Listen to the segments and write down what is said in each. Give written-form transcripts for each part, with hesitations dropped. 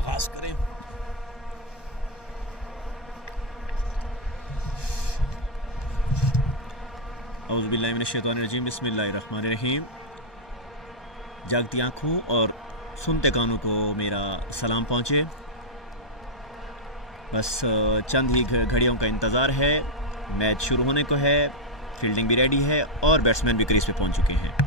आगाज करें। औज़ुबिल्लाहि मिनश्शैतानिर्रजीम, बिस्मिल्लाहिर्रहमानिर्रहीम। जागती आँखों और सुनते कानों को मेरा सलाम पहुँचे। बस चंद ही घड़ियों का इंतज़ार है, मैच शुरू होने को है, फील्डिंग भी रेडी है और बैट्समैन भी क्रीज पे पहुँच चुके हैं।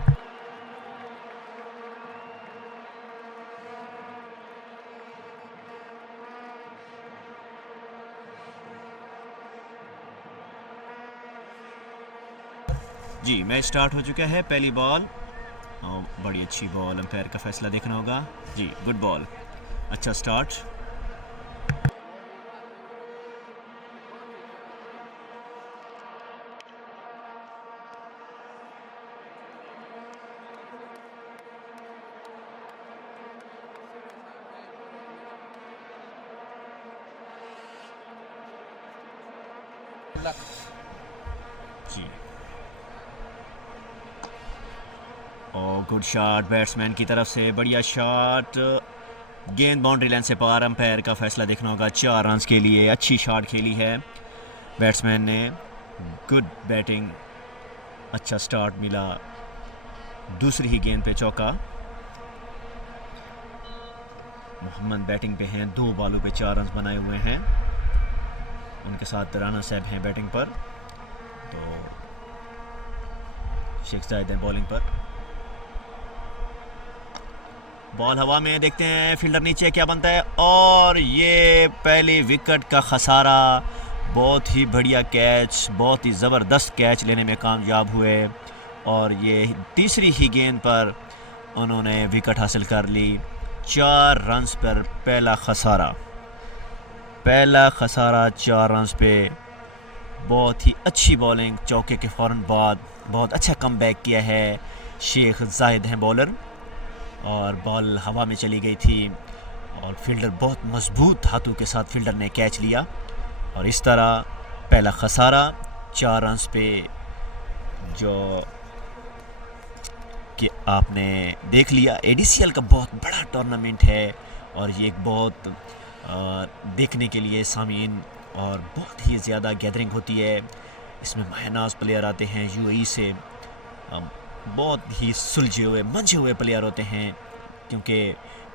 जी, मैच स्टार्ट हो चुका है। पहली बॉल, बड़ी अच्छी बॉल, अंपायर का फैसला देखना होगा। जी, गुड बॉल, अच्छा स्टार्ट। जी, और गुड शॉट बैट्समैन की तरफ से, बढ़िया शॉट, गेंद बाउंड्री लाइन से पार। अंपायर का फैसला देखना होगा। 4 रन के लिए अच्छी शॉट खेली है बैट्समैन ने, गुड बैटिंग, अच्छा स्टार्ट मिला। दूसरी ही गेंद पे चौका। मोहम्मद बैटिंग पे हैं, 2 बॉलों पे 4 रन बनाए हुए हैं। उनके साथ राना साहब हैं बैटिंग पर, तो शेख जायद हैं बॉलिंग पर। बॉल हवा में, देखते हैं फील्डर नीचे क्या बनता है, और ये पहली विकेट का खसारा। बहुत ही बढ़िया कैच, बहुत ही ज़बरदस्त कैच लेने में कामयाब हुए, और ये तीसरी ही गेंद पर उन्होंने विकेट हासिल कर ली। 4 रन्स पर पहला खसारा 4 रन्स पे। बहुत ही अच्छी बॉलिंग, चौके के फ़ौरन बाद बहुत अच्छा कमबैक किया है। शेख जायद हैं बॉलर, और बॉल हवा में चली गई थी, और फील्डर बहुत मजबूत हाथों के साथ फील्डर ने कैच लिया, और इस तरह पहला खसारा 4 रन्स पे, जो कि आपने देख लिया। एडीसीएल का बहुत बड़ा टूर्नामेंट है, और ये एक बहुत देखने के लिए सामीन और बहुत ही ज़्यादा गैदरिंग होती है। इसमें मायनाज प्लेयर आते हैं यूएई से, बहुत ही सुलझे हुए मंझे हुए प्लेयर होते हैं, क्योंकि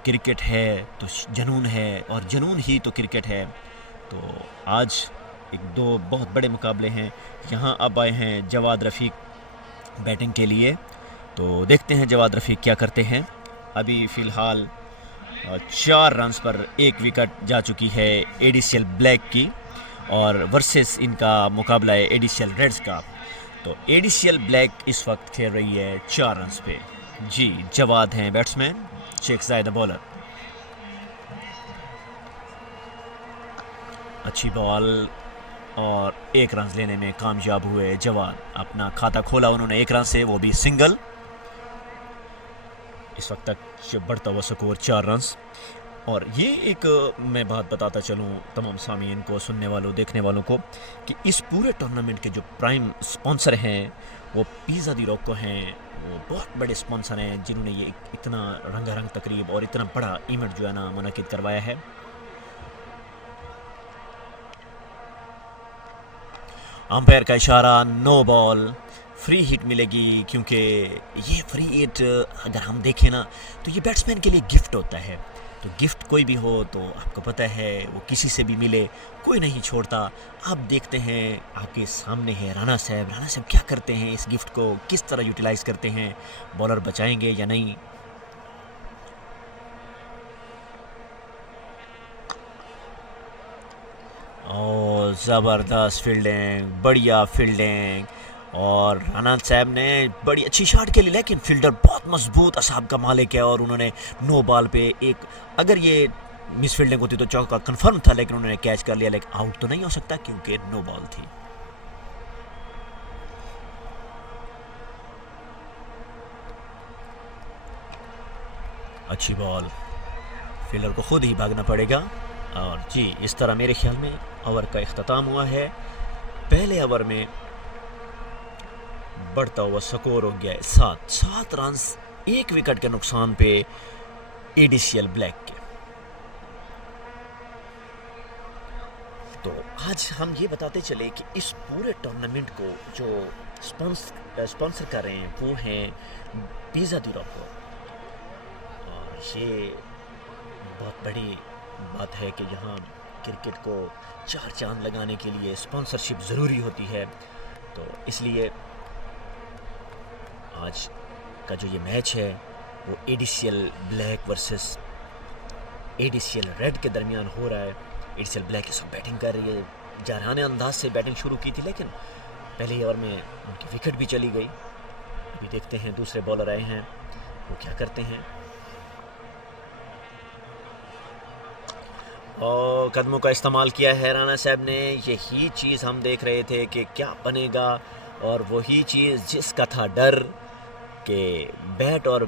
क्रिकेट है तो जुनून है, और जुनून ही तो क्रिकेट है। तो आज 2 बहुत बड़े मुकाबले हैं। यहाँ अब आए हैं जवाद रफ़ीक बैटिंग के लिए, तो देखते हैं जवाद रफ़ीक क्या करते हैं। अभी फ़िलहाल 4 रन्स पर 1 विकेट जा चुकी है एडीसीएल ब्लैक की, और वर्सेस इनका मुकाबला है एडीसीएल रेड्स का। तो एडीसीएल ब्लैक इस वक्त खेल रही है 4 रन्स पे। जी, जवाद हैं बैट्समैन, शेख जायद बॉलर। अच्छी बॉल, और 1 रन लेने में कामयाब हुए जवाद। अपना खाता खोला उन्होंने 1 रन से, वो भी सिंगल। इस वक्त तक बढ़ता हुआ स्कोर 4 रन। और ये एक मैं बात बताता चलूँ तमाम सामीन को, सुनने वालों, देखने वालों को, कि इस पूरे टूर्नामेंट के जो प्राइम स्पॉन्सर हैं वो पिज़्ज़ा दी रोको हैं। वो बहुत बड़े स्पॉन्सर हैं जिन्होंने ये इतना रंगारंग तकरीब और इतना बड़ा इवेंट जो है ना मुनक़िद करवाया है। अंपायर का इशारा, नो बॉल, फ्री हिट मिलेगी, क्योंकि ये फ्री हिट अगर हम देखें ना तो ये बैट्समैन के लिए गिफ्ट होता है। तो गिफ्ट कोई भी हो तो आपको पता है वो किसी से भी मिले, कोई नहीं छोड़ता। आप देखते हैं आपके सामने है राना साहब क्या करते हैं, इस गिफ्ट को किस तरह यूटिलाइज़ करते हैं, बॉलर बचाएंगे या नहीं। और ज़बरदस्त फील्डिंग, बढ़िया फील्डिंग, और राना साहब ने बड़ी अच्छी शॉट खेली, लेकिन फील्डर बहुत मजबूत असाब का मालिक है, और उन्होंने नो बॉल पे एक, अगर ये मिस फील्डिंग होती तो चौका कंफर्म था, लेकिन उन्होंने कैच कर लिया। लेकिन आउट तो नहीं हो सकता क्योंकि नो बॉल थी। अच्छी बॉल, फील्डर को खुद ही भागना पड़ेगा। और जी, इस तरह मेरे ख्याल में ओवर का इख्तिताम हुआ है। पहले ओवर में बढ़ता हुआ स्कोर हो गया है 7 रन, 1 विकेट के नुकसान पे एडीसीएल ब्लैक के। तो आज हम ये बताते चले कि इस पूरे टूर्नामेंट को जो स्पॉन्सर कर रहे हैं वो हैं पिज़्ज़ा दी रॉको। और ये बहुत बड़ी बात है कि यहाँ क्रिकेट को चार चांद लगाने के लिए स्पॉन्सरशिप ज़रूरी होती है। तो इसलिए आज का जो ये मैच है वो एडीसीएल ब्लैक वर्सेस एडीसीएल रेड के दरमियान हो रहा है। एडीसीएल ब्लैक इस वक्त बैटिंग कर रही है, जारहाने अंदाज से बैटिंग शुरू की थी, लेकिन पहले ओवर में उनकी विकेट भी चली गई। अभी देखते हैं दूसरे बॉलर आए हैं वो क्या करते हैं। और कदमों का इस्तेमाल किया है राणा साहब ने। यही चीज़ हम देख रहे थे कि क्या बनेगा, और वही चीज़ जिसका था डर कि बैट और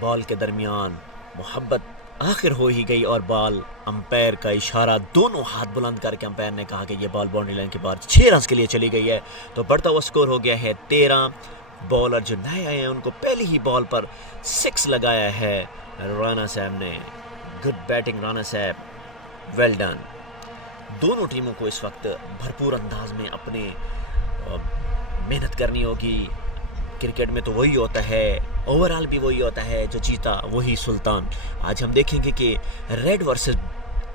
बॉल के दरमियान मोहब्बत आखिर हो ही गई। और बॉल, अंपायर का इशारा, दोनों हाथ बुलंद करके अंपायर ने कहा कि ये बॉल बाउंड्री लाइन के बाहर 6 रन के लिए चली गई है। तो बढ़ता हुआ स्कोर हो गया है 13। बॉलर जो नए आए हैं उनको पहली ही बॉल पर 6 लगाया है राणा साहब ने। गुड बैटिंग राणा साहब, वेल डन। दोनों टीमों को इस वक्त भरपूर अंदाज में अपने मेहनत करनी होगी। क्रिकेट में तो वही होता है, ओवरऑल भी वही होता है, जो जीता वही सुल्तान। आज हम देखेंगे कि रेड वर्सेस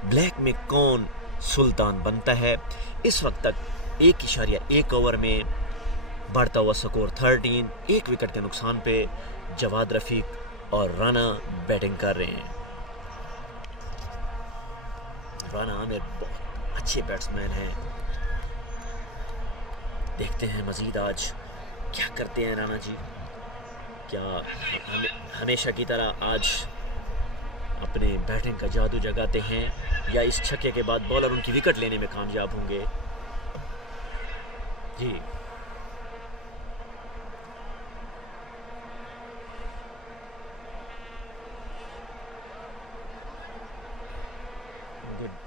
ब्लैक में कौन सुल्तान बनता है। इस वक्त तक 1.1 ओवर में बढ़ता हुआ स्कोर 13, 1 विकेट के नुकसान पे जवाद रफीक और राना बैटिंग कर रहे हैं। राना आमिर बहुत अच्छे बैट्समैन हैं। देखते हैं मजीद आज क्या करते हैं राणा जी। क्या हमेशा की तरह आज अपने बैटिंग का जादू जगाते हैं, या इस छक्के के बाद बॉलर उनकी विकेट लेने में कामयाब होंगे। जी गुड।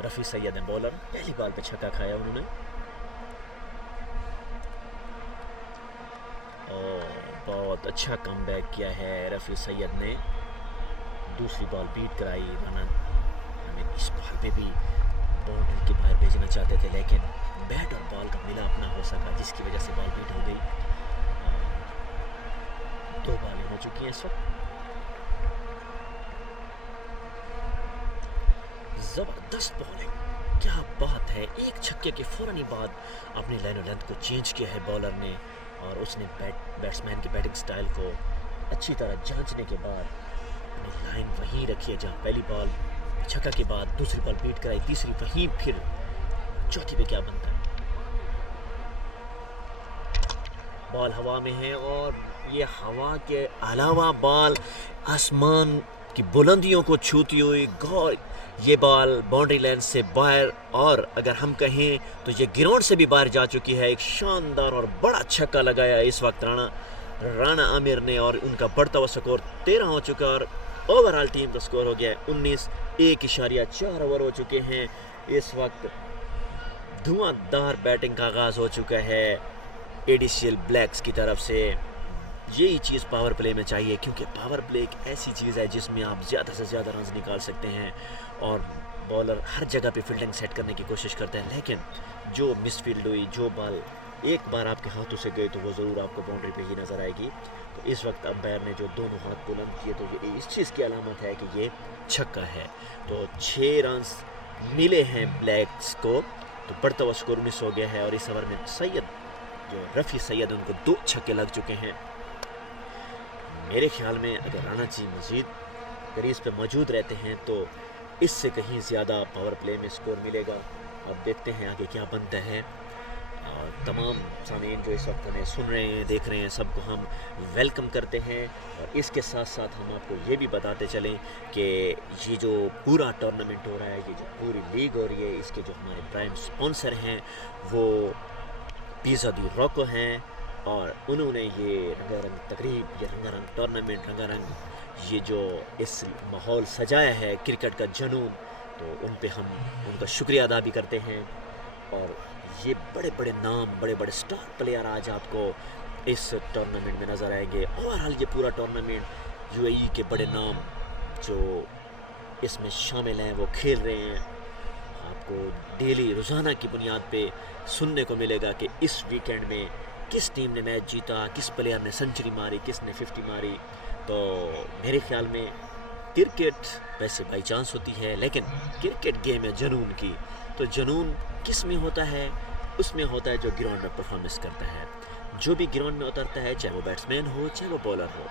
रफ़ी सैयद है बॉलर, पहली बॉल पे छक्का खाया उन्होंने। और बहुत अच्छा कमबैक किया है रफ़ी सैयद ने, दूसरी बॉल बीट कराई। राना हमें इस बॉल पे भी बाउंड्री के बाहर भेजना चाहते थे, लेकिन बैट और बॉल का मिला अपना हो सका, जिसकी वजह से बॉल बीट हो गई। 2 बॉलें हो चुकी हैं इस वक्त। ज़बरदस्त बॉलिंग, क्या बात है। एक छक्के के फ़ौरन ही बाद अपनी लाइन और लेंथ को चेंज किया है बॉलर ने, और उसने बैट्समैन की बैटिंग स्टाइल को अच्छी तरह जांचने के बाद अपनी लाइन वहीं रखी है जहां पहली बॉल छक्का के बाद दूसरी बॉल बीट कराई, तीसरी वहीं, फिर चौथी पे क्या बनता है। बॉल हवा में है, और ये हवा के अलावा बॉल आसमान की बुलंदियों को छूती हुई गौर, ये बॉल बाउंड्री लाइन से बाहर, और अगर हम कहें तो ये ग्राउंड से भी बाहर जा चुकी है। एक शानदार और बड़ा छक्का लगाया इस वक्त राणा आमिर ने, और उनका बढ़ता हुआ स्कोर 13 हो चुका है। और ओवरऑल टीम का स्कोर हो गया है 19। 1.4 ओवर हो चुके हैं इस वक्त। धुआंधार बैटिंग का आगाज़ हो चुका है एडीसीएल ब्लैक्स की तरफ से। यही चीज़ पावर प्ले में चाहिए, क्योंकि पावर प्ले एक ऐसी चीज़ है जिसमें आप ज़्यादा से ज़्यादा रन निकाल सकते हैं, और बॉलर हर जगह पे फील्डिंग सेट करने की कोशिश करते हैं। लेकिन जो मिसफील्ड हुई, जो बॉल एक बार आपके हाथों से गई, तो वो ज़रूर आपको बाउंड्री पे ही नज़र आएगी। तो इस वक्त अंपायर ने जो दोनों हाथ बुलंद किए, तो ये इस चीज़ की अलामत है कि ये छक्का है। तो 6 रन मिले हैं ब्लैक्स को, तो बढ़ता हुआ स्कोर 19 हो गया है। और इस ओवर में सैयद, जो रफ़ी सैयद, उनको 2 छक्के लग चुके हैं। मेरे ख्याल में अगर राणा जी मजीद क्रीज पे मौजूद रहते हैं तो इससे कहीं ज़्यादा पावर प्ले में स्कोर मिलेगा। अब देखते हैं आगे क्या बनता है। और तमाम सामीन जो इस वक्त हमें सुन रहे हैं, देख रहे हैं, सबको हम वेलकम करते हैं। और इसके साथ साथ हम आपको ये भी बताते चलें कि ये जो पूरा टूर्नामेंट हो रहा है, ये जो पूरी लीग हो रही है, इसके जो हमारे प्राइम स्पॉन्सर हैं वो पिज़्ज़ा दी रॉको हैं। और उन्होंने ये रंगारंग तकरीब, ये रंगारंग टूर्नामेंट, रंगारंग ये जो इस माहौल सजाया है, क्रिकेट का जुनून, तो उन पे हम उनका शुक्रिया अदा भी करते हैं। और ये बड़े बड़े नाम, बड़े बड़े स्टार प्लेयर आज आपको इस टूर्नामेंट में नज़र आएंगे। ओवरऑल ये पूरा टूर्नामेंट यूएई के बड़े नाम जो इसमें शामिल हैं वो खेल रहे हैं। आपको डेली रोज़ाना की बुनियाद पे सुनने को मिलेगा कि इस वीकेंड में किस टीम ने मैच जीता, किस प्लेयर ने सेंचुरी मारी, किसने 50 मारी। तो मेरे ख्याल में क्रिकेट वैसे बाई चांस होती है, लेकिन क्रिकेट गेम है जुनून की। तो जुनून किस में होता है? उसमें होता है जो ग्राउंड में परफॉर्मेंस करता है। जो भी ग्राउंड में उतरता है, चाहे वो बैट्समैन हो चाहे वो बॉलर हो,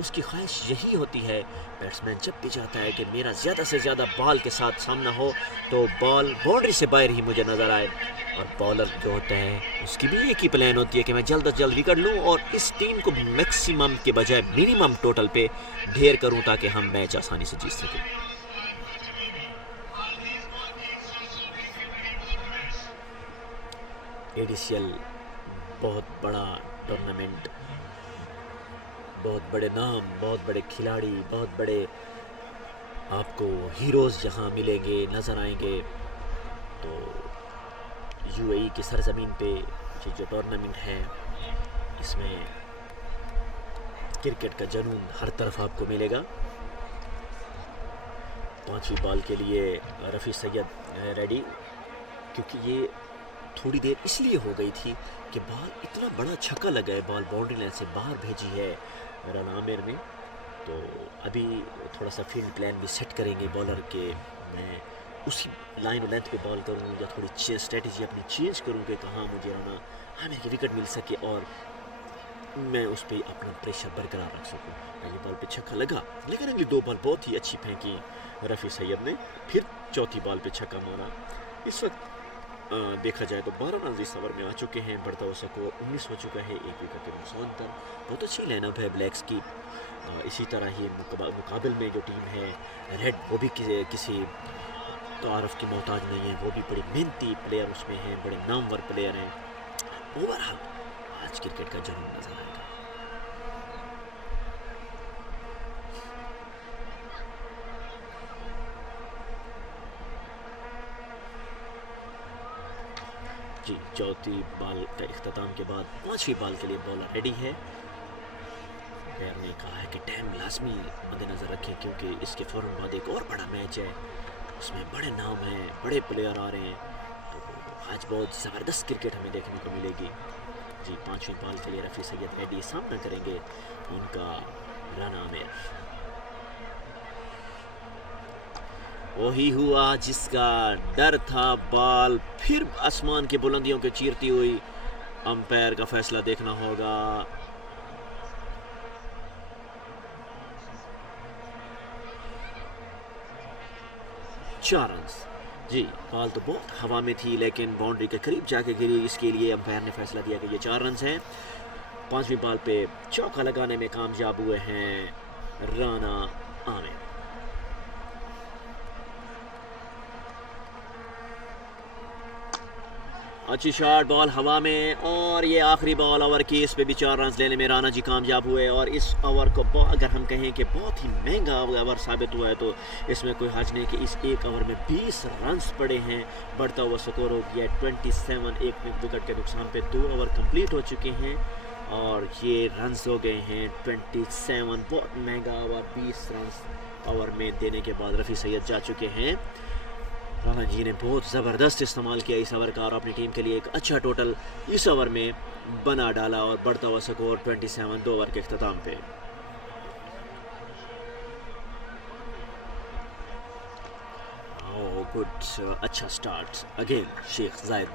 उसकी ख्वाहिश यही होती है। बैट्समैन जब भी चाहता है कि मेरा ज़्यादा से ज़्यादा बॉल के साथ सामना हो, तो बॉल बाउंड्री से बाहर ही मुझे नज़र आए। और बॉलर जो होता है उसकी भी एक ही प्लान होती है कि मैं जल्द अज जल्द विकेट लूँ और इस टीम को मैक्सिमम के बजाय मिनिमम टोटल पे ढेर करूँ ताकि हम मैच आसानी से जीत सकें। एडीसीएल बहुत बड़ा टूर्नामेंट, बहुत बड़े नाम, बहुत बड़े खिलाड़ी, बहुत बड़े आपको हीरोज़ यहाँ मिलेंगे, नज़र आएंगे। तो यूएई की सरजमीन पे ये जो टूर्नामेंट है, इसमें क्रिकेट का जुनून हर तरफ आपको मिलेगा। 5वीं बॉल के लिए रफ़ी सैयद रेडी, क्योंकि ये थोड़ी देर इसलिए हो गई थी कि बॉल इतना बड़ा छक्का लगा है, बॉल बाउंड्री लाइन से बाहर भेजी है रन आमिर ने। तो अभी थोड़ा सा फील्ड प्लान भी सेट करेंगे बॉलर के। मैं उसी लाइन और लेंथ पे बॉल करूँ या थोड़ी स्ट्रेटजी अपनी चेंज करूँ कि कहाँ मुझे रन आमिर की विकेट मिल सके और मैं उस पर अपना प्रेशर बरकरार रख सकूँ। पहली बॉल पे छक्का लगा, लेकिन अगली 2 बॉल बहुत ही अच्छी फेंकी रफ़ी सैयद ने। फिर चौथी बॉल पे छक्का मारा। इस वक्त देखा जाए तो 12 रन इस ओवर में आ चुके हैं। बढ़ता हुआ स्कोर 19 हो चुका है, 1 विकेट के नुकसान पर। बहुत अच्छी लाइनअप है ब्लैक्स की। इसी तरह ही मुकाबले में जो टीम है रेड, वो भी किसी तारफ़ की मोहताज नहीं है, वो भी बड़ी मेहनती प्लेयर उसमें हैं, बड़े नामवर प्लेयर हैं। ओवरऑल आज क्रिकेट का जुनून नजर आएगा। जी, चौथी बॉल का इख्तिताम के बाद 5वीं बॉल के लिए बॉलर रेडी है। प्लेयर ने कहा है कि टाइम लाजमी मद्देनज़र रखें, क्योंकि इसके फ़ौरन बाद एक और बड़ा मैच है, उसमें बड़े नाम हैं, बड़े प्लेयर आ रहे हैं। तो आज बहुत ज़बरदस्त क्रिकेट हमें देखने को मिलेगी। जी, 5वीं बॉल के लिए रफ़ी सैयद रेडी, सामना करेंगे उनका रन आमिर। वही हुआ जिसका डर था, बॉल फिर आसमान की बुलंदियों को चीरती हुई। अंपायर का फैसला देखना होगा। चार रन। जी, बॉल तो बहुत हवा में थी, लेकिन बाउंड्री के करीब जाके गिरी। इसके लिए अंपायर ने फैसला दिया कि ये 4 रन हैं। 5वीं बॉल पे चौका लगाने में कामयाब हुए हैं राना आमिर। अच्छी शॉट, बॉल हवा में, और ये आखिरी बॉल ओवर की। इस पे भी 4 रन लेने में राना जी कामयाब हुए। और इस ओवर को अगर हम कहें कि बहुत ही महंगा ओवर साबित हुआ है, तो इसमें कोई हर्ज नहीं कि इस एक ओवर में 20 रन पड़े हैं। बढ़ता हुआ स्कोर हो गया 27। एक विकेट के नुकसान पे 2 ओवर कंप्लीट हो चुके हैं और ये रन हो गए हैं 27। बहुत महंगा ओवर 20 रन ओवर में देने के बाद रफ़ी सैयद जा चुके हैं। राना जी ने बहुत ज़बरदस्त इस्तेमाल किया इस ओवर का और अपनी टीम के लिए एक अच्छा टोटल इस ओवर में बना डाला। और बढ़ता हुआ स्कोर 27 2 ओवर के अख्ताम पे। गुड, अच्छा स्टार्ट। अगेन शेख जायद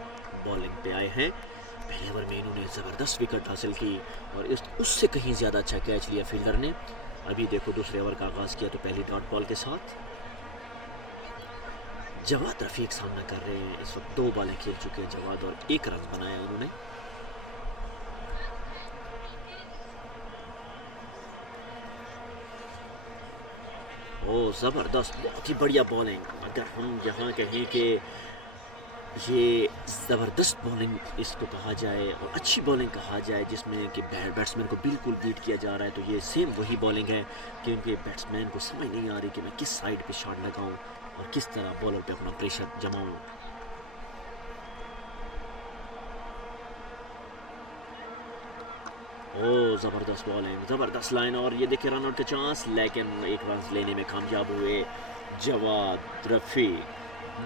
बॉलिंग पे आए हैं। पहले ओवर में इन्होंने ज़बरदस्त विकेट हासिल की और उससे कहीं ज़्यादा अच्छा कैच लिया फील्डर ने। अभी देखो दूसरे ओवर का आगाज़ किया तो पहली डॉट बॉल के साथ जवाद रफ़ीक सामना कर रहे हैं। इस वक्त 2 बॉलें खेल चुके हैं जवाद और 1 रन बनाया उन्होंने। ओ ज़बरदस्त, बहुत ही बढ़िया बॉलिंग। अगर हम यहाँ कहें कि ये ज़बरदस्त बॉलिंग इसको कहा जाए और अच्छी बॉलिंग कहा जाए जिसमें कि बैट्समैन को बिल्कुल बीट किया जा रहा है, तो ये सेम वही बॉलिंग है। क्योंकि बैट्समैन को समझ नहीं आ रही कि मैं किस साइड पे शॉट लगाऊं और किस तरह बॉलर पे अपना प्रेशर जमाऊं। ओह ज़बरदस्त बॉलिंग, ज़बरदस्त लाइन, और ये देखिए रन आउट का चांस, लेकिन एक रन लेने में कामयाब हुए जवाद रफ़ी।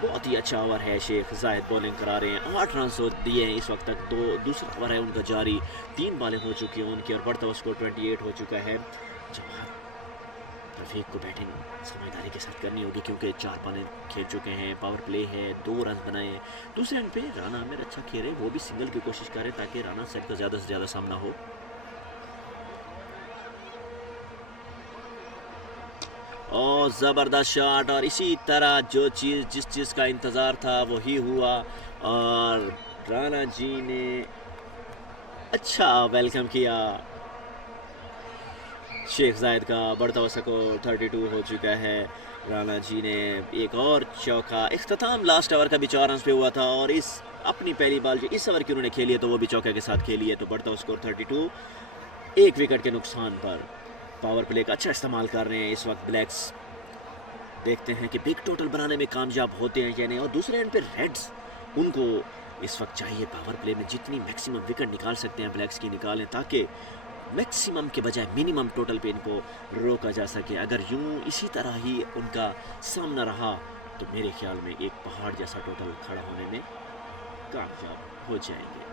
बहुत ही अच्छा ओवर है, शेख जायद बॉलिंग करा रहे हैं, 8 रन दिए हैं इस वक्त तक। दूसरा ओवर है उनका जारी, 3 बॉलें हो चुकी हैं उनकी और बढ़ता हुआ स्कोर 28 हो चुका है। जवाद रफ़ीक को बैटिंग समझदारी के साथ करनी होगी क्योंकि 4 बॉलें खेल चुके हैं, पावर प्ले है, 2 रन बनाए। दूसरे एंड पे राना आमिर अच्छा खेले, वो भी सिंगल की कोशिश करें ताकि राना साहब का ज़्यादा से ज़्यादा सामना हो। और ज़बरदस्त शॉट, और इसी तरह जिस चीज़ का इंतज़ार था वही हुआ, और राणा जी ने अच्छा वेलकम किया। शेख जायद का बढ़ता हुआ स्कोर 32 हो चुका है। राणा जी ने एक और चौका, इख्तिताम लास्ट ओवर का भी 4 रन पे हुआ था, और इस अपनी पहली बॉल जो इस ओवर की उन्होंने खेली है तो वो भी चौके के साथ खेली है, तो बढ़ता हुआ स्कोर 32, 1 विकेट के नुकसान पर। पावर प्ले का अच्छा इस्तेमाल कर रहे हैं इस वक्त ब्लैक्स, देखते हैं कि बिग टोटल बनाने में कामयाब होते हैं या नहीं। और दूसरे एंड पे रेड्स, उनको इस वक्त चाहिए पावर प्ले में जितनी मैक्सिमम विकेट निकाल सकते हैं ब्लैक्स की निकालें, ताकि मैक्सिमम के बजाय मिनिमम टोटल पे इनको रोका जा सके। अगर यूं इसी तरह ही उनका सामना रहा तो मेरे ख्याल में एक पहाड़ जैसा टोटल खड़ा होने में कामयाब हो जाएंगे।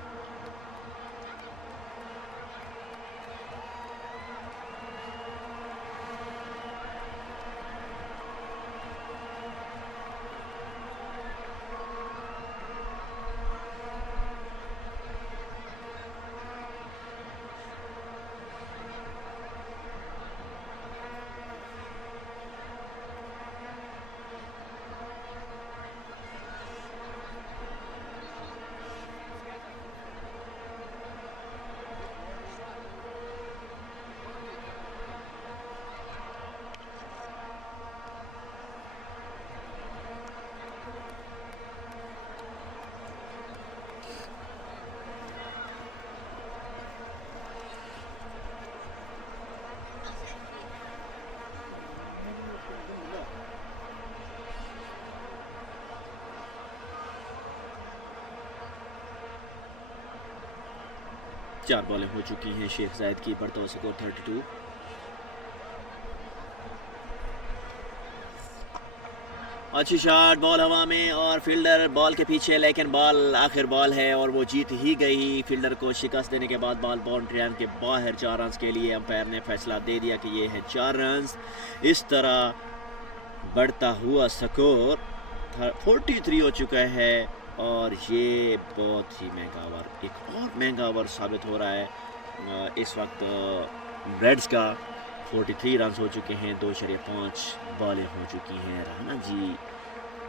चार बॉलें हो चुकी हैं शेख जायद की, बढ़ता हुआ स्कोर 32। अच्छी शॉट, बॉल हवा में और फील्डर बॉल के पीछे, लेकिन बॉल आखिर बॉल है और वो जीत ही गई। फील्डर को शिकस्त देने के बाद बॉल बाउंड्री लाइन के बाहर, 4 रन के लिए अंपायर ने फैसला दे दिया कि ये है 4 रन। इस तरह बढ़ता हुआ स्कोर 43 हो चुका है, और ये बहुत ही महंगा ओवर, एक और महंगा ओवर साबित हो रहा है इस वक्त रेड्स का। 43 रन हो चुके हैं, 2.5 बॉलें हो चुकी हैं। राणा जी,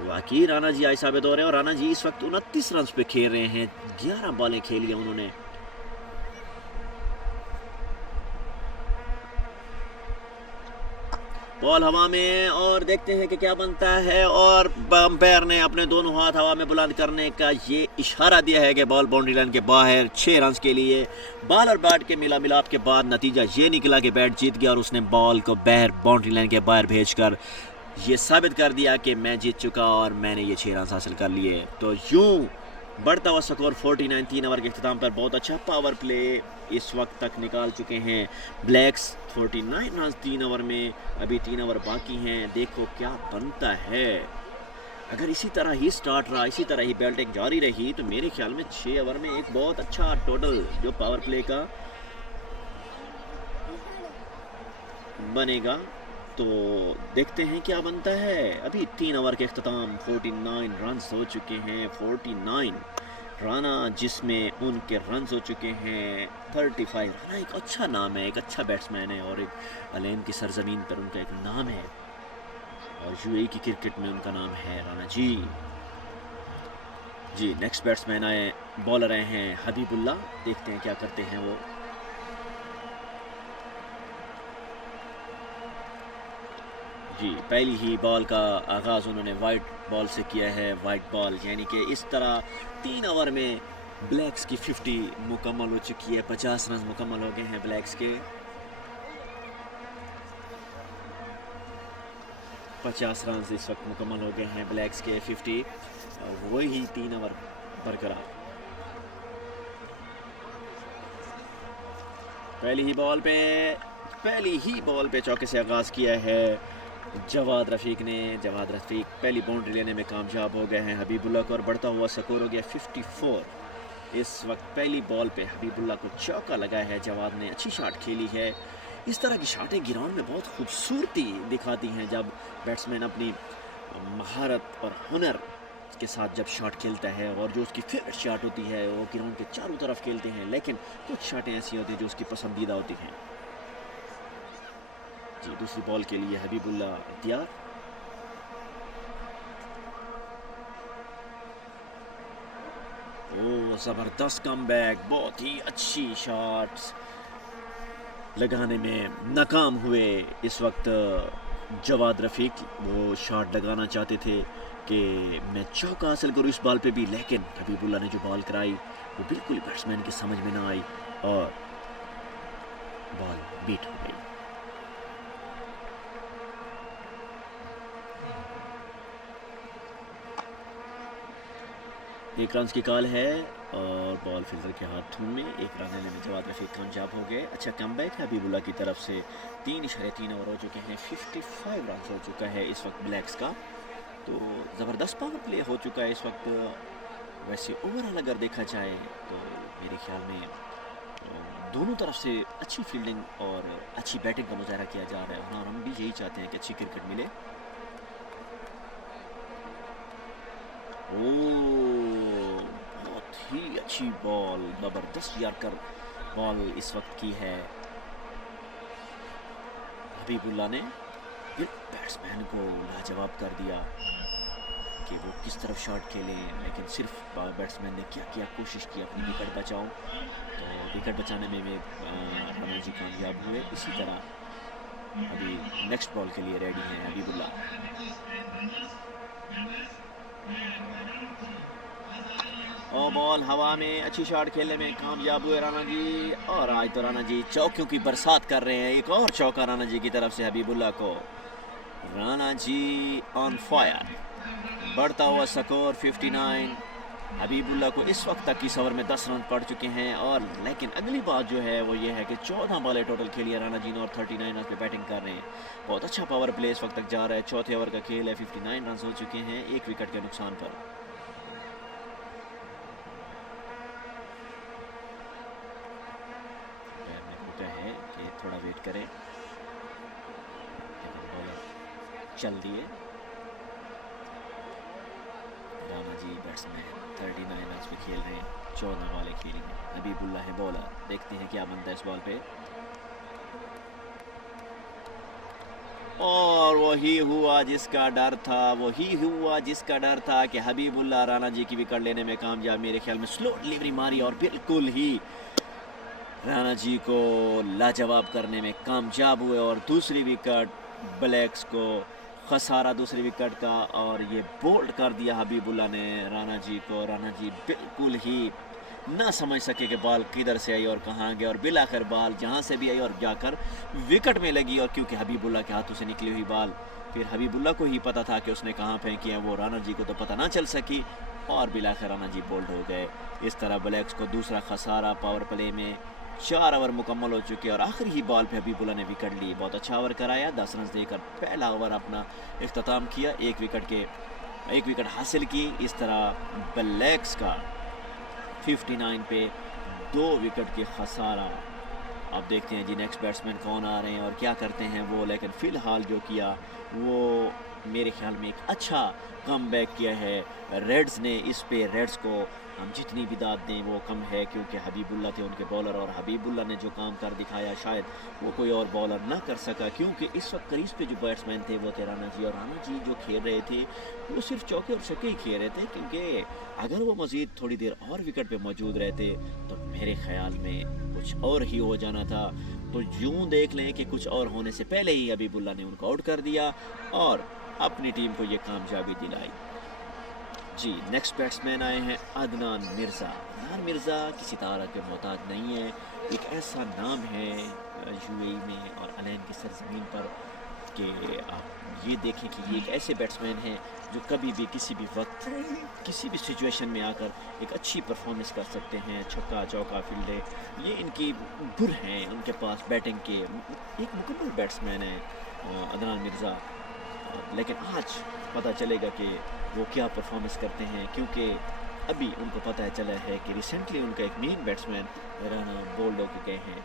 वाकई राणा जी आई साबित हो रहे हैं, और राणा जी इस वक्त 29 रन पे खेल रहे हैं, 11 बॉलें खेली हैं उन्होंने। बॉल हवा में, और देखते हैं कि क्या बनता है, और अंपायर ने अपने दोनों हाथ हवा में बुलंद करने का ये इशारा दिया है कि बॉल बाउंड्री लाइन के बाहर, 6 रन के लिए। बॉल और बैट के मिलाप के बाद नतीजा ये निकला कि बैट जीत गया और उसने बॉल को बाहर, बाउंड्री लाइन के बाहर भेजकर ये साबित कर दिया कि मैं जीत चुका और मैंने ये 6 रन हासिल कर लिए। तो यूं बढ़ता हुआ स्कोर 49, 3 ओवर के अख्तिताम पर बहुत अच्छा पावर प्ले इस वक्त तक निकाल चुके हैं ब्लैक्स। 49 रन 3 ओवर में, अभी 3 ओवर बाकी हैं, देखो क्या बनता है। अगर इसी तरह ही स्टार्ट रहा, इसी तरह ही बैटिंग जारी रही, तो मेरे ख्याल में 6 ओवर में एक बहुत अच्छा टोटल जो पावर प्ले का बनेगा। तो देखते हैं क्या बनता है। अभी 3 ओवर के अख्तिताम, 49 रन हो चुके हैं, 49 राना, जिसमें उनके रन हो चुके हैं 35। राना एक अच्छा नाम है, एक अच्छा बैट्समैन है, और एक अलेम की सरजमीन पर उनका एक नाम है, और यूएई की क्रिकेट में उनका नाम है राना जी। जी, नेक्स्ट बैट्समैन आए, बॉलर आए हैं हबीबुल्ला, देखते हैं क्या करते हैं वो। जी, पहली ही बॉल का आगाज़ उन्होंने वाइट बॉल से किया है, वाइट बॉल, यानी कि इस तरह 3 ओवर में ब्लैक्स की 50 मुकम्मल हो चुकी है, 50 रन मुकम्मल हो गए हैं ब्लैक्स के। 50 रन इस वक्त मुकम्मल हो गए हैं ब्लैक्स के, 50, वही 3 ओवर बरकरार। पहली ही बॉल पे चौके से आगाज़ किया है जवाद रफ़ीक ने। जवाद रफ़ीक पहली बाउंड्री लेने में कामयाब हो गए हैं हबीबुल्लाह को और बढ़ता हुआ स्कोर हो गया 54। इस वक्त पहली बॉल पे हबीबुल्लाह को चौका लगा है। जवाद ने अच्छी शॉट खेली है। इस तरह की शॉटें ग्राउंड में बहुत खूबसूरती दिखाती हैं जब बैट्समैन अपनी महारत और हुनर के साथ जब शॉट खेलता है और जो उसकी फेवरेट शॉट होती है वो ग्राउंड के चारों तरफ खेलते हैं, लेकिन कुछ शॉटें ऐसी होती हैं जो उसकी पसंदीदा होती हैं। जी, दूसरी बॉल के लिए हबीबुल्लाह तैयार। ओ ज़बरदस्त कमबैक, बहुत ही अच्छी शॉट्स लगाने में नाकाम हुए। इस वक्त जवाद रफ़ीक वो शॉट लगाना चाहते थे कि मैं चौका हासिल करूँ इस बॉल पे भी, लेकिन हबीबुल्लाह ने जो बॉल कराई वो बिल्कुल बैट्समैन की समझ में ना आई और बॉल बीट हो गई। एक रन की कॉल है और बॉल फील्डर के हाथों में। एक रन लेने में जवाद रफ़ीक कामयाब हो गए। अच्छा कमबैक है हबीबुल्लाह की तरफ से। 3.3 ओवर हो चुके हैं, 55 रन हो चुका है इस वक्त ब्लैक्स का। तो ज़बरदस्त पावर प्ले हो चुका है इस वक्त। वैसे ओवरऑल अगर देखा जाए तो मेरे ख्याल में दोनों तरफ से अच्छी फील्डिंग और अच्छी बैटिंग का मुजाहरा किया जा रहा है और हम भी यही चाहते हैं कि अच्छी क्रिकेट मिले। बहुत ही अच्छी बॉल, ज़बरदस्त यॉर्कर बॉल इस वक्त की है हबीबुल्लाह ने। ये बैट्समैन को लाजवाब कर दिया कि वो किस तरफ शॉट खेलें, लेकिन सिर्फ बैट्समैन ने क्या किया, कोशिश की अपनी विकेट बचाऊं। तो विकेट बचाने में राणा जी कामयाब हुए। इसी तरह अभी नेक्स्ट बॉल के लिए रेडी हैं हबीबुल्लाह। और बॉल हवा में, अच्छी शॉट खेलने में कामयाब हुए राणा जी। और आज तो राणा जी चौकों की बरसात कर रहे हैं। एक और चौका राणा जी की तरफ से हबीबुल्लाह को। Rana ji on fire. बढ़ता हुआ स्कोर 59। हबीबुल्लाह को इस वक्त तक इस ओवर में 10 रन पड़ चुके हैं। और लेकिन अगली बात जो है वो ये है कि 14 बॉलें टोटल खेली है राणा जी ने और 39 रन पे बैटिंग कर रहे हैं। बहुत अच्छा पावर प्ले इस वक्त तक जा रहा है। चौथे ओवर का खेल है, 59 रन हो चुके हैं 1 विकेट के नुकसान पर। है कि थोड़ा वेट करें, चल दिए राणा जी। बैट्समैन 39 रन पे खेल रहे हैं, 14 बॉलें खेली हैं। हबीबुल्लाह है बॉलर, देखते हैं क्या बनता है इस बॉल पे। और वही हुआ जिसका डर था कि हबीबुल्लाह राणा जी की विकेट लेने में कामयाब। मेरे ख्याल में स्लो डिलीवरी मारी और बिल्कुल ही राणा जी को लाजवाब करने में कामयाब हुए और दूसरी विकेट ब्लैक्स को खसारा दूसरी विकेट का। और ये बोल्ड कर दिया हबीबुल्लाह ने राणा जी को। राणा जी बिल्कुल ही ना समझ सके कि बॉल किधर से आई और कहाँ गया, और बिलाखिर बॉल जहाँ से भी आई और जाकर विकेट में लगी। और क्योंकि हबीबुल्लाह के हाथों से निकली हुई बॉल फिर हबीबुल्लाह को ही पता था कि उसने कहाँ फेंकी है, वो राणा जी को तो पता ना चल सकी और बिलाखिर राणा जी बोल्ड हो गए। इस तरह ब्लैक्स को दूसरा खसारा पावर प्ले में। 4 ओवर मुकम्मल हो चुके और आखिरी ही बॉल पे हबीबुल्लाह ने विकेट ली। बहुत अच्छा ओवर कराया, 10 रन देकर पहला ओवर अपना इख्तिताम किया, 1 विकेट हासिल की। इस तरह ब्लैक्स का 59 पे 2 विकेट के खसारा। अब देखते हैं जी नेक्स्ट बैट्समैन कौन आ रहे हैं और क्या करते हैं वो। लेकिन फ़िलहाल जो किया वो मेरे ख्याल में एक अच्छा कमबैक किया है रेड्स ने। इस पे रेड्स को हम जितनी भी दाद दें वो कम है, क्योंकि हबीबुल्लाह थे उनके बॉलर और हबीबुल्लाह ने जो काम कर दिखाया शायद वो कोई और बॉलर ना कर सका। क्योंकि इस वक्त क्रीज पे जो बैट्समैन थे वो थे राणा जी, और राणा जी जो खेल रहे थे वो सिर्फ चौके और छक्के ही खेल रहे थे। क्योंकि अगर वो मज़ीद थोड़ी देर और विकेट पे मौजूद रहते तो मेरे ख्याल में कुछ और ही हो जाना था। तो यूँ देख लें कि कुछ और होने से पहले ही हबीबुल्लाह ने उनको आउट कर दिया और अपनी टीम को ये कामयाबी दिलाई। जी नेक्स्ट बैट्समैन आए हैं अदनान मिर्ज़ा। अदनान मिर्ज़ा किसी तारा के मोहताज नहीं है, एक ऐसा नाम है यूएई में और अलैन की सरजमीन पर कि आप ये देखें कि ये एक ऐसे बैट्समैन हैं जो कभी भी किसी भी वक्त किसी भी सिचुएशन में आकर एक अच्छी परफॉर्मेंस कर सकते हैं। छक्का चौका फील्डें ये इनकी गुर हैं उनके पास बैटिंग के। एक मुकम्मल बैट्समैन है अदनान मिर्ज़ा। लेकिन आज पता चलेगा कि वो क्या परफॉर्मेंस करते हैं, क्योंकि अभी उनको पता चला है कि रिसेंटली उनका एक मेन बैट्समैन राना बोल्ड हो गए हैं।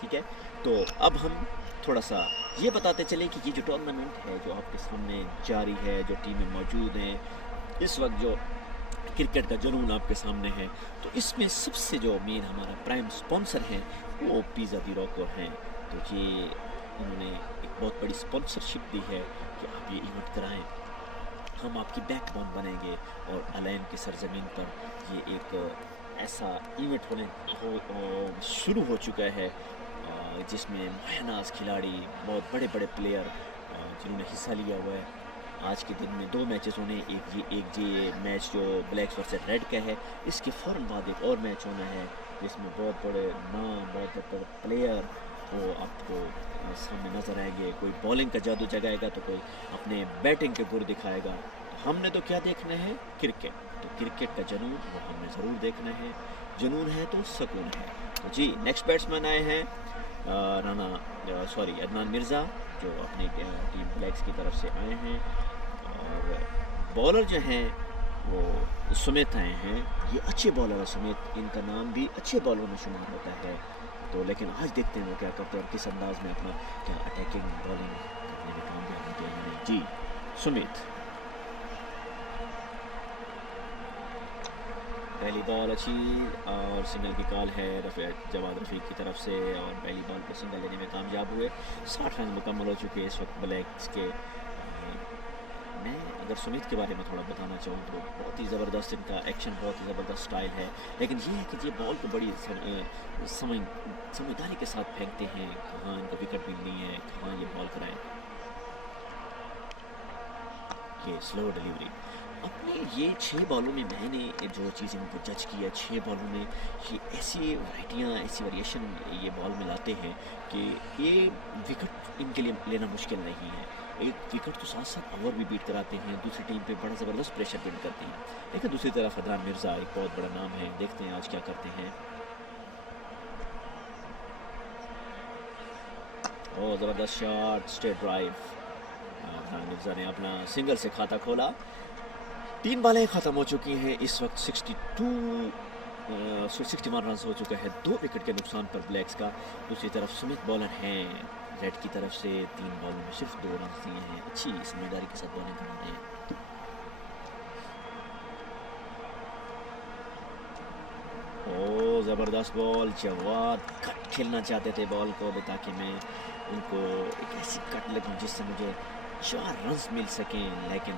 ठीक है, तो अब हम थोड़ा सा ये बताते चले कि ये जो टूर्नामेंट है जो आपके सामने जारी है, जो टीमें मौजूद हैं इस वक्त, जो क्रिकेट का जुनून आपके सामने है, तो इसमें सबसे जो मेन हमारा प्राइम स्पॉन्सर है वो पिज़्ज़ा दी रॉको हैं। तो ये इन्होंने एक बहुत बड़ी स्पॉन्सरशिप दी है कि आप ये इवेंट कराएं, हम आपकी बैकबोन बनेंगे। और अलैम की सरजमीन पर ये एक ऐसा इवेंट शुरू हो चुका है जिसमें मायनाज खिलाड़ी, बहुत बड़े बड़े प्लेयर जिन्होंने हिस्सा लिया हुआ है। आज के दिन में 2 मैचेस होने, एक ये मैच जो ब्लैक्स वर्सेस रेड का है, इसके फ़ौरन बाद एक और मैच होना है जिसमें बहुत बड़े नाम, बहुत बड़े प्लेयर वो आपको सामने नज़र आएंगे। कोई बॉलिंग का जादू जगाएगा तो कोई अपने बैटिंग के गुर दिखाएगा। तो हमने तो क्या देखना है? क्रिकेट। तो क्रिकेट का जुनून वो हमने ज़रूर देखना है। जुनून है तो सुकून है। तो जी नेक्स्ट बैट्समैन आए हैं अदनान मिर्ज़ा, जो अपनी टीम ब्लैक्स की तरफ से आए हैं। और बॉलर जो हैं वो सुमित आए हैं। ये अच्छे बॉलर है सुमित, इनका नाम भी अच्छे बॉलर में शुमार होता है। तो लेकिन आज देखते हैं वो क्या करते हैं और किस अंदाज में अपना क्या अटैकिंग बॉलिंग करने में कामयाब होते हैं। जी सुमित, पहली बॉल अच्छी और सिंगल की कॉल है जवाद रफ़ीक की तरफ से, और पहली बॉल पर सिंगल लेने में कामयाब हुए। 60 रन मुकम्मल हो चुके हैं इस वक्त ब्लैक्स के। मैं अगर सुमित के बारे में थोड़ा बताना चाहूँ तो बहुत ही ज़बरदस्त इनका एक्शन, बहुत ही ज़बरदस्त स्टाइल है। लेकिन ये है कि ये बॉल को बड़ी समझदारी के साथ फेंकते हैं, कहाँ इनको विकेट मिलनी है, कहाँ ये बॉल कराएं। ये स्लो डिलीवरी अपने ये 6 बॉलों में मैंने जो चीज़ इनको जज किया, 6 बॉलों में ये ऐसी वैराइटियाँ, ऐसी वेरिएशन ये बॉल में लाते हैं कि ये विकेट इनके लिए लेना मुश्किल नहीं है। एक विकेट तो साथ साथ ओवर भी बीट कराते हैं, दूसरी टीम पे बड़ा ज़बरदस्त प्रेशर बिल्ड करते हैं। लेकिन दूसरी तरफ अदनान मिर्ज़ा एक बहुत बड़ा नाम है, देखते हैं आज क्या करते हैं। ओह ज़बरदस्त shot, straight drive. Adnan Mirza ने अपना सिंगल से खाता खोला। 3 बॉलें ख़त्म हो चुकी हैं इस वक्त। 61 रन हो चुका है 2 विकेट के नुकसान पर ब्लैक्स का। दूसरी तरफ सुमित बॉलर हैं रेड की तरफ से, 3 बॉलों में सिर्फ 2 रन दिए हैं। अच्छी समझदारी के साथ बॉलिंग कर रहे हैं। ओ ज़बरदस्त बॉल, जवाद कट खेलना चाहते थे बॉल को ताकि मैं उनको एक ऐसी कट लगूँ जिससे मुझे 4 रन मिल सकें, लेकिन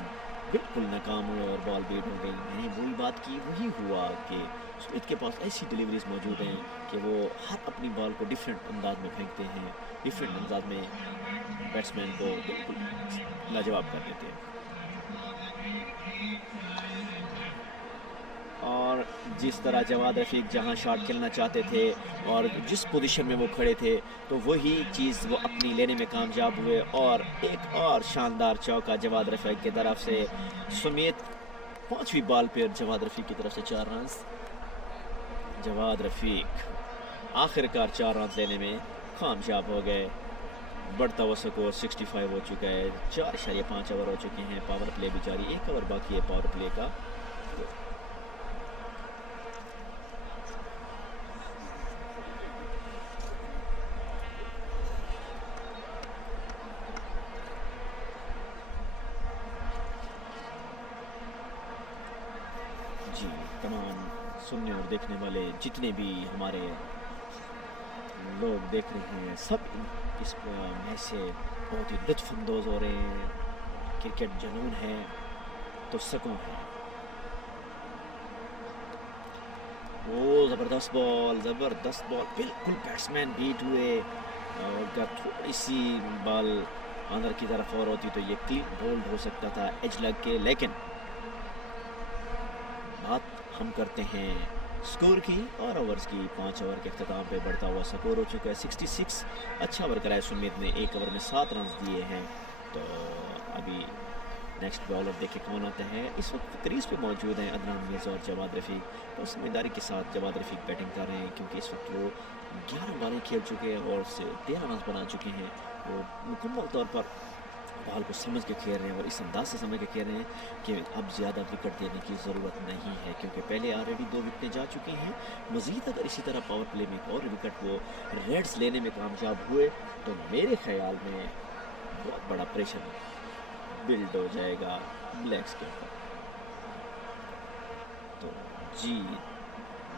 बिल्कुल नाकाम हुए और बॉल बीट हो गई। मैंने वही बात की, वही हुआ कि स्मिथ के पास ऐसी डिलीवरीज मौजूद हैं कि वो हर अपनी बॉल को डिफरेंट अंदाज में फेंकते हैं, डिफरेंट अंदाज में बैट्समैन को बिल्कुल लाजवाब कर देते हैं। और जिस तरह जवाद रफ़ीक जहां शॉट खेलना चाहते थे और जिस पोजीशन में वो खड़े थे, तो वही चीज़ वो अपनी लेने में कामयाब हुए। और एक और शानदार चौका जवाद रफ़ीक की तरफ से। सुमित 5वीं बॉल पर जवाद रफ़ीक की तरफ से 4 रन। जवाद रफ़ीक आखिरकार 4 रन लेने में कामयाब हो गए। बढ़ता हुआ स्कोर 65 हो चुका है। 4.5 ओवर हो चुके हैं, पावर प्ले भी जारी, 1 ओवर बाकी है पावर प्ले का। जी तमाम सुनने और देखने वाले जितने भी हमारे लोग देख रहे हैं, सब इस मैच से बहुत ही लुत्फ़अंदोज़ हो रहे हैं। क्रिकेट जुनून है तो सुकून है। वो ज़बरदस्त बॉल, बिल्कुल बैट्समैन बीट हुए। अगर थोड़ी सी बॉल अंदर की तरफ और होती तो ये क्लीन बोल्ड हो सकता था एज लग के। लेकिन बात हम करते हैं स्कोर की और ओवर्स की। 5 ओवर के अख्ताम पे बढ़ता हुआ स्कोर हो चुका है 66। अच्छा ओवर कराया सुमित ने, 1 ओवर में 7 रन दिए हैं। तो अभी नेक्स्ट बॉलर देखे कौन आता है। इस वक्त क्रीज पे मौजूद हैं अदनान मिर्ज़ा और जवाद रफ़ीक। तो समझदारी के साथ जवाद रफ़ीक बैटिंग कर रहे हैं क्योंकि इस वक्त वो 11 बॉलें खेल चुके हैं और से 13 रन बना चुके हैं। वो मुकम्मल तौर पर बॉल को समझ के खेल रहे हैं और इस अंदाज से समझ के खेल रहे हैं कि अब ज़्यादा विकेट देने की ज़रूरत नहीं है क्योंकि पहले ऑलरेडी 2 विकेटें जा चुकी हैं। मज़ीद अगर इसी तरह पावर प्ले में और विकेट वो रेड्स लेने में कामयाब हुए तो मेरे ख्याल में बहुत बड़ा प्रेशर बिल्ड हो जाएगा ब्लैक्स के ऊपर। तो जी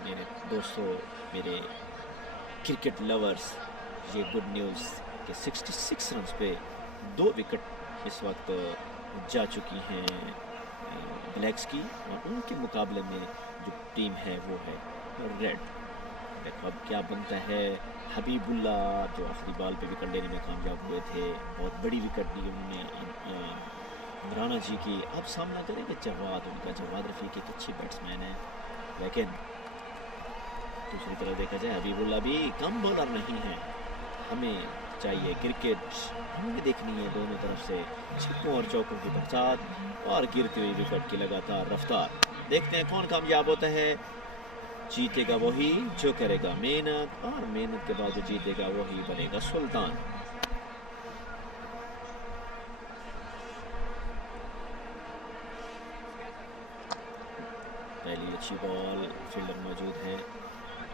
मेरे दोस्तों, मेरे क्रिकेट लवर्स, ये गुड न्यूज़ कि 66 रन पे 2 विकेट इस वक्त जा चुकी हैं ब्लैक्स की और उनके मुकाबले में जो टीम है वो है रेड। देखो अब क्या बनता है। हबीबुल्ला जो आखिरी बॉल पे विकेट लेने में कामयाब हुए थे, बहुत बड़ी विकेट ली उन्होंने राणा जी की। अब सामना करेंगे जवाद, उनका जवाद रफ़ीक एक अच्छी बैट्समैन है, लेकिन दूसरी तरफ देखा जाए हबीबुल्ला भी कम बॉलर नहीं है। हमें चाहिए क्रिकेट, हमें देखनी है दोनों तरफ से छक्कों और चौकों की बरसात और गिरती हुई विकेट की लगातार रफ्तार। देखते हैं कौन कामयाब होता है। जीतेगा वही जो करेगा मेहनत, और मेहनत के बाद जो जीतेगा वही बनेगा सुल्तान। पहली अच्छी बॉल, फील्डर मौजूद है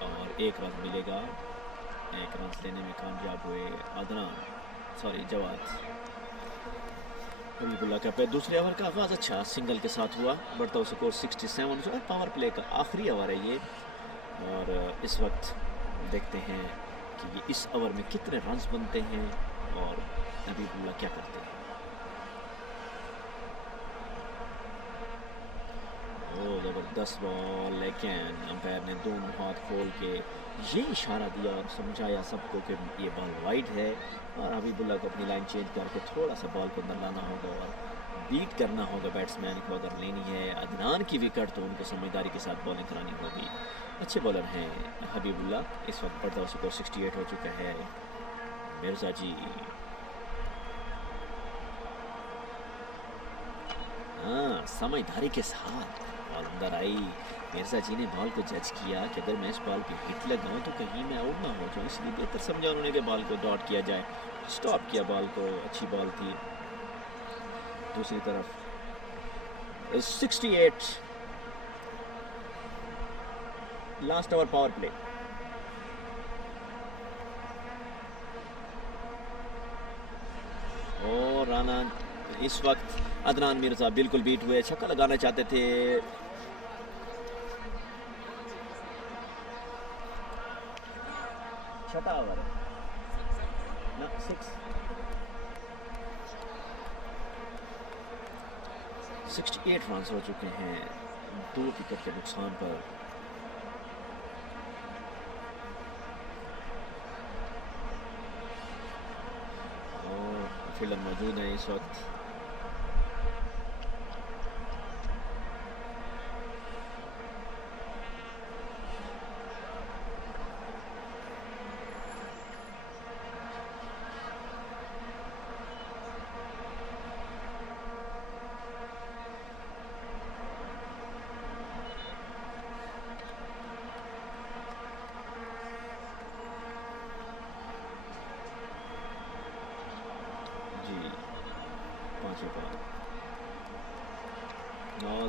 और 1 रन मिलेगा। 1 रन लेने में कामयाब हुए जवाद। हबीबुल्ला का पे दूसरे ओवर का आगाज़ अच्छा सिंगल के साथ हुआ। बढ़ता हुआ स्कोर 67 जो है। पावर प्ले का आखिरी ओवर है ये और इस वक्त देखते हैं कि ये इस ओवर में कितने रन्स बनते हैं और हबीबुल्ला क्या करते हैं। ज़बरदस्त बॉल, लेकिन अंपायर ने दोनों हाथ खोल के ये इशारा दिया और समझाया सबको कि ये बॉल वाइड है और हबीबुल्ला को अपनी लाइन चेंज करके थोड़ा सा बॉल को अंदर लाना होगा और बीट करना होगा बैट्समैन को। अगर लेनी है अदनान की विकेट तो उनको समझदारी के साथ बॉलिंग करानी होगी। अच्छे बॉलर हैं हबीबुल्ला। इस वक्त बढ़ता हुआ स्कोर 68 हो चुका है। मिर्ज़ा जी, हाँ, समझदारी के साथ बॉल अंदर आई। मिर्ज़ा जी ने बॉल को जज किया कि अगर मैं इस बॉल पे हिट लगाऊं तो कहीं मैं आउट ना हो जाऊं, इसलिए बेहतर समझा उन्होंने कि बॉल को डॉट किया जाए। स्टॉप किया बॉल को, अच्छी बॉल थी। दूसरी तरफ 68 लास्ट ओवर पावर प्ले। और राना इस वक्त अदनान मिर्ज़ा बिल्कुल बीट हुए, छक्का लगाना चाहते थे। छठा ओवर ना 68 रन हो चुके हैं 2 विकेट के नुकसान पर। और फील्डर मौजूद है इस वक्त।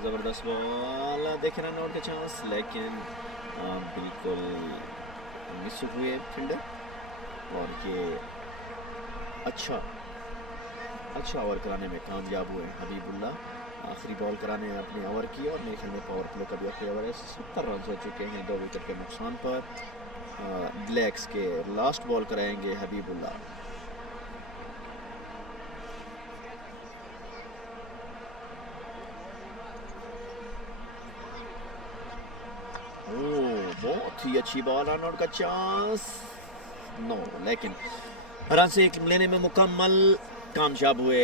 ज़बरदस्त बॉल, देखे रन आउट का चांस, लेकिन बिल्कुल मिस हुए फील्डर। और ये अच्छा ओवर कराने में कामयाब हुए हबीबुल्ला। आखिरी बॉल कराने अपने ओवर की और मेरे ख्याल में पावर प्ले का भी आखिरी ओवर है। 70 रन हो चुके हैं 2 विकेट के नुकसान पर। ब्लैक्स के लास्ट बॉल कराएंगे हबीबुल्ला। बहुत ही अच्छी बॉल, रन आउट का चांस नो, लेकिन रन से लेने में मुकम्मल कामयाब हुए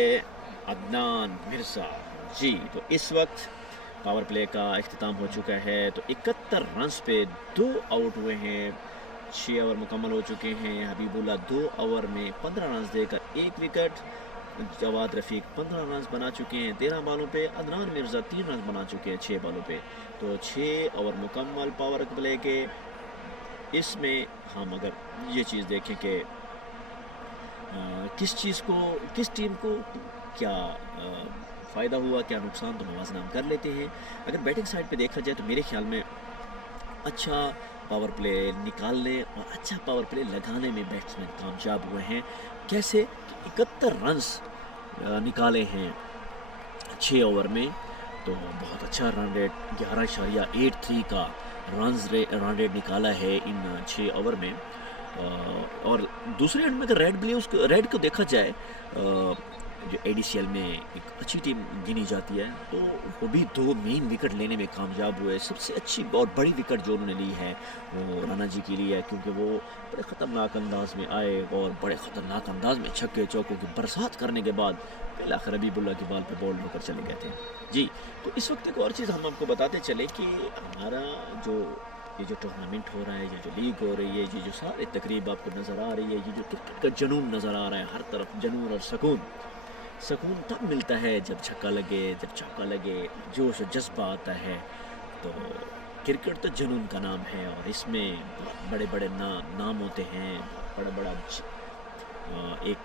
अदनान मिर्ज़ा जी। तो इस वक्त पावर प्ले का इख्तिताम हो चुका है। तो 71 रन पे 2 आउट हुए हैं। 6 ओवर मुकम्मल हो चुके हैं। हबीबुल्ला 2 ओवर में 15 रन देकर 1 विकेट जवाद रफ़ीक 15 रन बना चुके हैं 13 बॉलों पे। अदनान मिर्ज़ा 3 रन बना चुके हैं 6 बॉलों पे। तो 6 ओवर मुकम्मल पावर प्ले के। इसमें हम अगर ये चीज़ देखें कि किस टीम को क्या फ़ायदा हुआ, क्या नुकसान, तो मुवाज़ना हम कर लेते हैं। अगर बैटिंग साइड पे देखा जाए तो मेरे ख्याल में अच्छा पावर प्ले निकालने और अच्छा पावर प्ले लगाने में बैट्समैन कामयाब हुए हैं। कैसे? 71 रन्स निकाले हैं 6 ओवर में, तो बहुत अच्छा रन रेट 11.83 का रन रेट निकाला है इन 6 ओवर में। और दूसरे एंड में अगर रेड को देखा जाए, जो एडीसीएल में एक अच्छी टीम गिनी जाती है, तो वो भी 2 मेन विकेट लेने में कामयाब हुए। सबसे अच्छी बहुत बड़ी विकेट जो उन्होंने ली है वो राणा जी की ली है, क्योंकि वो बड़े ख़तरनाक अंदाज में आए और बड़े ख़तरनाक अंदाज में छक्के चौकों की बरसात करने के बाद पहला हबीबुल्लाह की बॉल पे बॉल होकर चले गए थे जी। तो इस वक्त एक और चीज़ हम आपको बताते चले कि हमारा ये जो टूर्नामेंट हो रहा है, ये जो लीग हो रही है, ये जो सारी तकरीब आपको नज़र आ रही है, ये जो क्रिकेट का जुनून नज़र आ रहा है, हर तरफ जुनून और सुकून तब मिलता है जब छक्का लगे, जब चौका लगे, जोश और जज्बा आता है। तो क्रिकेट तो जुनून का नाम है और इसमें बहुत बड़े बड़े नाम होते हैं, बड़ा एक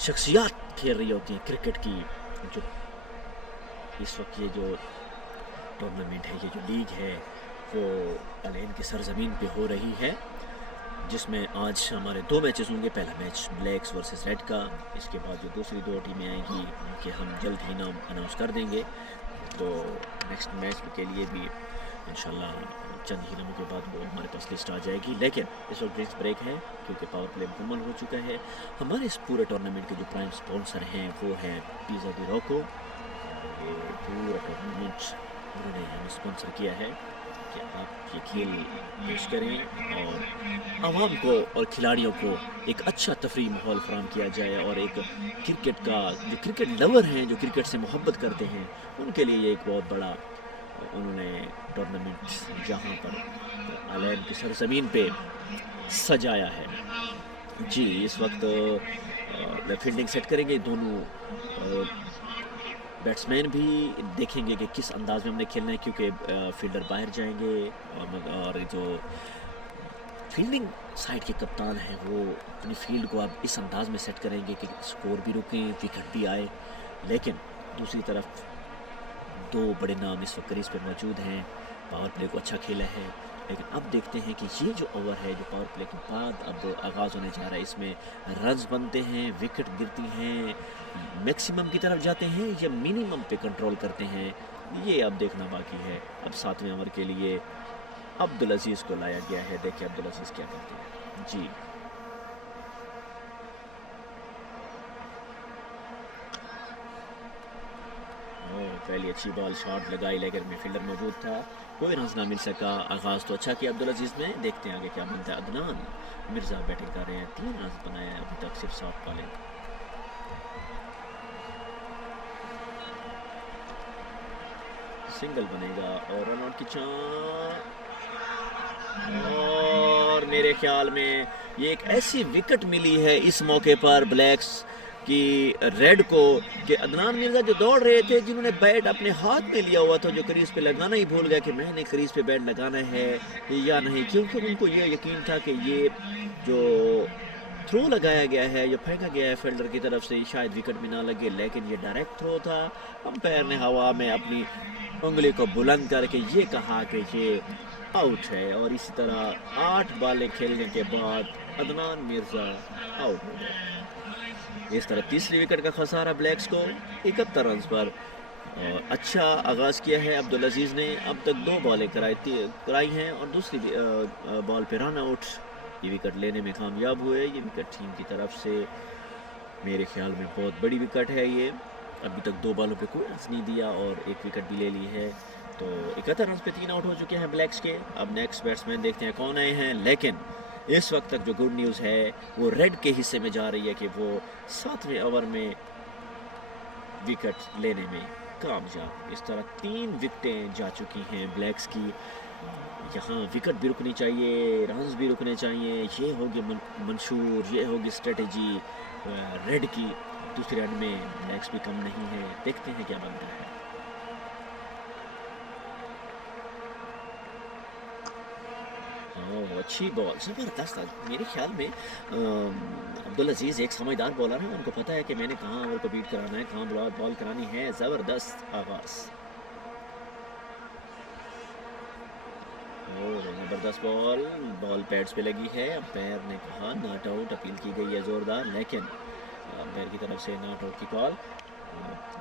शख्सियात खेल रही होती हैं क्रिकेट की। जो इस वक्त ये जो टूर्नामेंट है, ये जो लीग है, वो अलैन की सरजमीन पे हो रही है, जिसमें आज हमारे 2 मैचेस होंगे। पहला मैच ब्लैक्स वर्सेस रेड का, इसके बाद जो दूसरी 2 टीमें आएंगी उनके हम जल्द ही नाम अनाउंस कर देंगे। तो नेक्स्ट मैच के लिए भी इंशाल्लाह चंद ही दिनों के बाद वो हमारे पास लिस्ट आ जाएगी। लेकिन इस वक्त ड्रिंक्स ब्रेक है क्योंकि पावर प्ले मुकम्मल हो चुका है। हमारे इस पूरे टूर्नामेंट के जो प्राइम स्पॉन्सर हैं वो है पिज़्ज़ा डी रोको। ये पूरा टूर्नामेंट उन्होंने हमें स्पॉन्सर किया है कि आप ये खेल पेश करें और आवाम को और खिलाड़ियों को एक अच्छा तफरी माहौल फराहम किया जाए, और एक क्रिकेट का जो क्रिकेट लवर हैं, जो क्रिकेट से मोहब्बत करते हैं, उनके लिए ये एक बहुत बड़ा उन्होंने टूर्नामेंट जहाँ पर अलैन की सरजमीन पे सजाया है जी। इस वक्त फील्डिंग सेट करेंगे दोनों बैट्समैन भी देखेंगे कि किस अंदाज में हमने खेलना है, क्योंकि फील्डर बाहर जाएंगे और जो फील्डिंग साइड के कप्तान हैं वो अपनी फील्ड को अब इस अंदाज में सेट करेंगे कि स्कोर भी रुके, विकेट भी आए। लेकिन दूसरी तरफ 2 बड़े नाम इस वक्त क्रीज पे मौजूद हैं। पावर प्ले को अच्छा खेला है, लेकिन अब देखते हैं कि ये जो ओवर है जो पावर प्ले के बाद अब आगाज़ होने जा रहा है, इसमें रन्स बनते हैं, विकेट गिरती हैं, मैक्सिमम की तरफ जाते हैं या मिनिमम पे कंट्रोल करते हैं, ये अब देखना बाकी है। अब 7वें ओवर के लिए अब्दुल अजीज़ को लाया गया है। देखिए अब्दुल अजीज़ क्या करते हैं जी। पहली अच्छी बॉल शॉट लगाई, लेकिन मिडफील्डर मौजूद था, कोई रन ना मिल सका। आगाज़ तो अच्छा किया अब्दुल अजीज़ ने, देखते हैं आगे क्या बनता है। अदनान मिर्ज़ा बैटिंग कर रहे हैं, 3 रन बनाए हैं अभी तक, सिर्फ 7 बॉलें। सिंगल बनेगा और रन आउट की चांस, और मेरे ख्याल में ये एक ऐसी विकेट मिली है इस मौके पर ब्लैक्स कि रेड को, कि अदनान मिर्ज़ा जो दौड़ रहे थे, जिन्होंने बैट अपने हाथ में लिया हुआ था, जो क्रीज पे लगाना ही भूल गया कि मैंने क्रीज पे बैट लगाना है या नहीं, क्योंकि उनको ये यकीन था कि ये जो थ्रो लगाया गया है, जो फेंका गया है फील्डर की तरफ से, शायद विकेट में ना लगे, लेकिन ये डायरेक्ट थ्रो था। अंपायर ने हवा में अपनी उंगली को बुलंद करके ये कहा कि ये आउट है, और इसी तरह 8 बॉलें खेलने के बाद अदनान मिर्ज़ा आउट हो गए। इस तरह तीसरी विकेट का खसारा ब्लैक्स को 71 रन पर। अच्छा आगाज़ किया है अब्दुल अजीज़ ने, अब तक 2 बॉलें कराई हैं और दूसरी बॉल पे रन आउट, ये विकेट लेने में कामयाब हुए। ये विकेट टीम की तरफ से मेरे ख्याल में बहुत बड़ी विकेट है ये, अभी तक 2 बॉलों पे कोई रन नहीं दिया और 1 विकेट भी ले ली है। तो 71 रन पे 3 आउट हो चुके हैं ब्लैक्स के। अब नेक्स्ट बैट्समैन देखते हैं कौन आए हैं, लेकिन इस वक्त तक जो गुड न्यूज़ है वो रेड के हिस्से में जा रही है कि वो 7वें ओवर में विकेट लेने में कामयाब। इस तरह 3 विकेटें जा चुकी हैं ब्लैक्स की। यहाँ विकेट भी रुकनी चाहिए, रन्स भी रुकने चाहिए, ये होगी मंशूर, ये होगी स्ट्रेटजी रेड की। दूसरे एंड में लेग्स भी कम नहीं है, देखते हैं क्या बनता है। ओह अच्छी बॉल, ज़बरदस्त। मेरे ख्याल में अब्दुल अजीज़ एक समझदार बॉलर है, उनको पता है कि मैंने कहाँ ओवर को बीट कराना है, कहाँ बॉल करानी है। ज़बरदस्त आगाज़, ओह ज़बरदस्त बॉल, बॉल पैड्स पे लगी है। अंपायर ने कहा नॉट आउट, अपील की गई है ज़ोरदार, लेकिन अंपायर की तरफ से नॉट आउट की कॉल।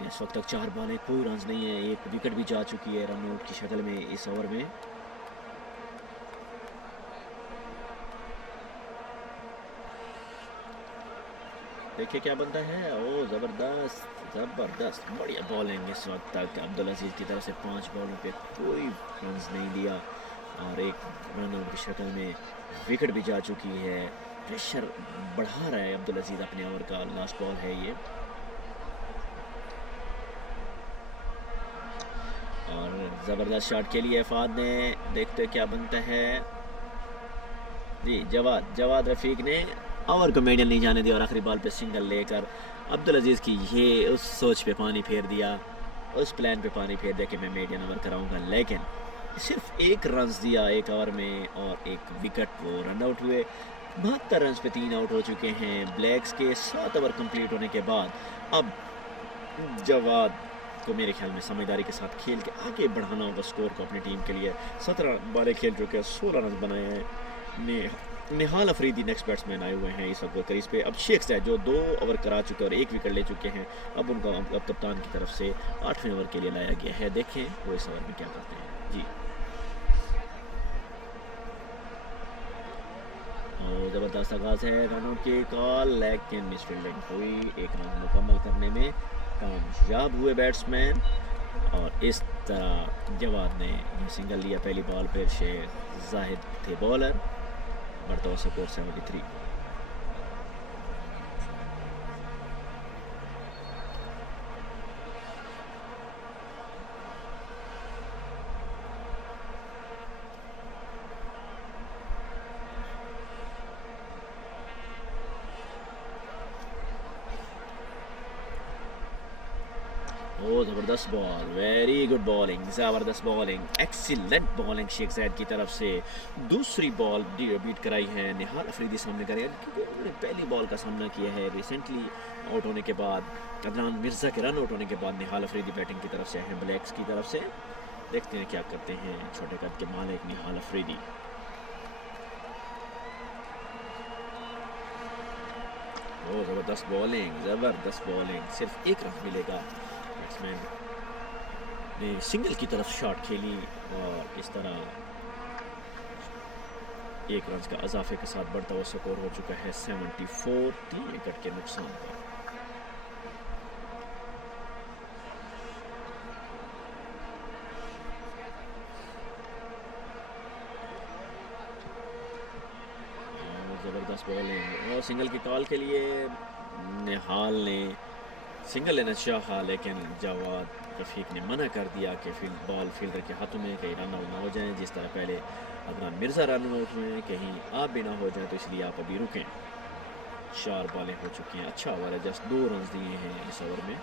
इस वक्त तक 4 बॉलें, कोई रन नहीं है, एक विकेट भी जा चुकी है रन आउट की शक्ल में इस ओवर में। देखिए क्या बनता है। ओ ज़बरदस्त ज़बरदस्त, बढ़िया बॉलिंग इस वक्त तक अब्दुल अजीज़ की तरफ से। 5 बॉलों पे कोई रन नहीं दिया और एक रन आउट की शक्ल में विकेट भी जा चुकी है। प्रेशर बढ़ा रहा है अब्दुल अजीज़ अपने ओवर का। लास्ट बॉल है ये और ज़बरदस्त शॉट के लिए फ़ाद ने, देखते क्या बनता है जी। जवाद रफ़ीक ने ओवर को मेडल नहीं जाने दिया और आखिरी बॉल पे सिंगल लेकर अब्दुल अजीज़ की ये उस सोच पे पानी फेर दिया, उस प्लान पे पानी फेर दिया कि मैं मेडियन ओवर कराऊंगा, लेकिन सिर्फ एक रन दिया एक ओवर में और एक विकेट, वो रन आउट हुए। 72 रन पे 3 आउट हो चुके हैं ब्लैक्स के 7 ओवर कंप्लीट होने के बाद। अब जवाद को मेरे ख्याल में समझदारी के साथ खेल के आगे बढ़ाना होगा स्कोर को अपनी टीम के लिए। 17 बालें खेल चुके हैं, 16 रन बनाए हैं। निहाल अफरीदी नेक्स्ट बैट्समैन आए हुए हैं इस वक्त क्रीज पे। अब शेख ज़ैद जो 2 ओवर करा चुके और 1 विकेट ले चुके हैं, अब उनका अब कप्तान की तरफ से 8वें ओवर के लिए लाया गया है। देखें वो इस ओवर में क्या करते हैं जी। और ज़बरदस्त आगाज़ है, रनों की कॉल, लेकिन मिस फील्डिंग हुई। 1 रन मुकम्मल करने में कामयाब हुए बैट्समैन और इस तरह जवाद ने सिंगल लिया पहली बॉल पर। शेख ज़ाहिद थे बॉलर, बढ़ता स्कोर 73। ओ ज़बरदस्त बॉल, वेरी गुड बॉलिंग, ज़बरदस्त बॉलिंग, एक्सीलेंट बॉलिंग शेख ज़ैद की तरफ से। दूसरी बॉल बीट कराई है निहाल अफरीदी सामने करें, क्योंकि उन्होंने पहली बॉल का सामना किया है रिसेंटली आउट होने के बाद, अदनान मिर्ज़ा के रन आउट होने के बाद। निहाल अफरीदी बैटिंग की तरफ से हैं ब्लैक्स की तरफ से। देखते हैं क्या करते हैं छोटे कद के मालिक निहाल अफरीदी। ओ ज़बरदस्त बॉलिंग, ज़बरदस्त बॉलिंग, सिर्फ 1 रन मिलेगा। बैट्समैन ने सिंगल की तरफ शॉट खेली और इस तरह 1 रन का इजाफे के साथ बढ़ता हुआ स्कोर हो चुका है 74, 3 विकेट के नुकसान पर। ज़बरदस्त बॉलिंग और सिंगल की कॉल के लिए निहाल ने सिंगल लेना चाहा, लेकिन जवाद रफ़ीक ने मना कर दिया कि बॉल फील्डर के हाथों में, कहीं रन आउट ना हो जाए। जिस तरह पहले अदनान मिर्ज़ा रन आउट हुए, कहीं आप भी ना हो जाए, तो इसलिए आप अभी रुकें। 4 बॉलें हो चुकी हैं, अच्छा ओवर है, जस्ट 2 रन दिए हैं इस ओवर में।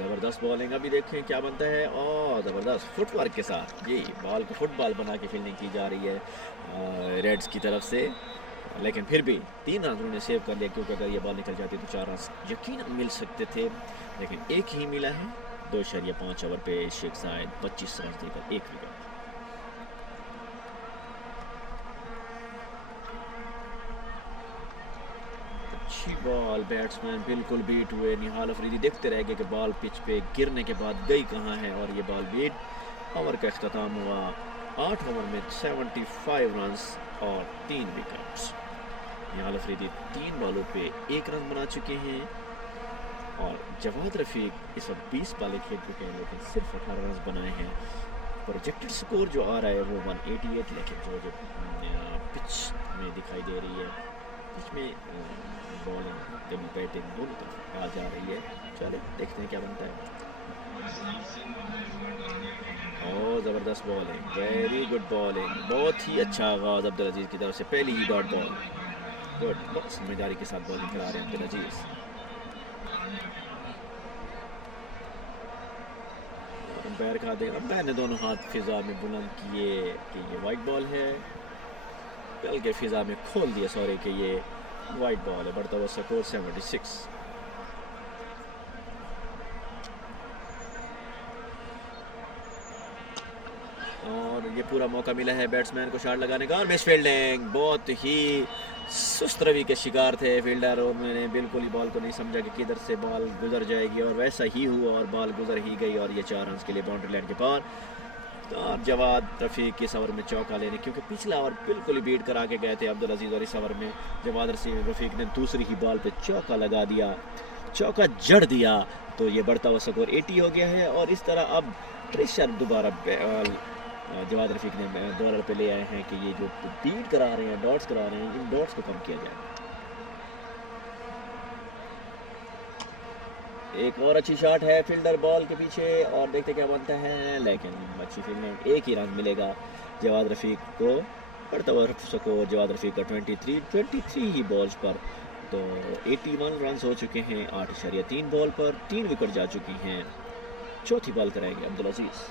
ज़बरदस्त बॉलिंग, अभी देखें क्या बनता है। और ज़बरदस्त फुटवर्क के साथ ये बॉल को फुटबॉल बना के फील्डिंग की जा रही है रेड्स की तरफ से, लेकिन फिर भी 3 रन उन्होंने सेव कर लिया, क्योंकि अगर ये बॉल निकल जाती तो 4 रन यकीनन मिल सकते थे, लेकिन 1 ही मिला है। 2.5 ओवर पे शेख ज़ाहिद 25 रन देकर 1 विकेट। अच्छी बॉल, बैट्समैन बिल्कुल बीट हुए। निहाल अफरीदी देखते रह गए कि बॉल पिच पे गिरने के बाद गई कहाँ है, और ये बॉल बीट। ओवर का अख्ताम हुआ 8 ओवर में 75 रन और 3 विकेट्स। निहाल अफरीदी 3 बॉलों पे 1 रन बना चुके हैं और जवाद रफ़ीक इस वक्त 20 बॉलें खेल चुके हैं, लेकिन सिर्फ 18 रन बनाए हैं। प्रोजेक्टेड स्कोर जो आ रहा है वो 188, लेकिन जो पिच में दिखाई दे रही है, पिच में बॉलिंग बैटिंग दोनों तरफ आ जा रही है। चले देखते हैं क्या बनता है। और ज़बरदस्त बॉलिंग, वेरी गुड बॉलिंग, बहुत ही अच्छा आगाज़ अब्दुल अजीज़ की तरफ से। पहली ही डॉट बॉल, गुड, बहुत समझदारी के साथ बॉलिंग करा रहे हैं अब्दुल अजीज। अंपायर का देख, अंपायर ने दोनों हाथ फिजा में बुलंद किए कि ये वाइट बॉल है, बल्कि फिजा में खोल दिया सॉरी कि ये वाइट बॉल है। बढ़ता हुआ स्कोर 76। और ये पूरा मौका मिला है बैट्समैन को शॉट लगाने का, और मिस फील्डिंग, बहुत ही सुस्त रवि के शिकार थे फील्डर, और मैंने बिल्कुल ही बॉल को नहीं समझा कि किधर से बॉल गुजर जाएगी, और वैसा ही हुआ और बॉल गुजर ही गई, और ये 4 रन के लिए बाउंड्री लाइन के पार। और जवाद रफ़ीक इस ओवर में चौका लेने, क्योंकि पिछला ओवर बिल्कुल ही बीट करा के गए थे अब्दुल अजीज़, और इस ओवर में जवाद रफ़ीक ने दूसरी ही बॉल पे चौका लगा दिया, चौका जड़ दिया, तो ये बढ़ता हुआ स्कोर 80 हो गया है। और इस तरह अब प्रेशर दोबारा जवाद रफ़ीक ने दौर पे ले आए हैं कि ये जो बीट करा रहे हैं, डॉट्स करा रहे हैं, इन डॉट्स को कम किया जाए। एक और अच्छी शॉट है फील्डर बॉल के पीछे, और देखते क्या बनता है, लेकिन अच्छी फील्डिंग, एक ही रन मिलेगा जवाद रफ़ीक को। बढ़ता हुआ स्कोर जवाद रफ़ीक का 23 ही बॉल्स पर, तो 81 रन हो चुके हैं 8.3 बॉल पर, 3 विकेट जा चुकी हैं। चौथी बॉल कराएंगे अब्दुल अजीज़।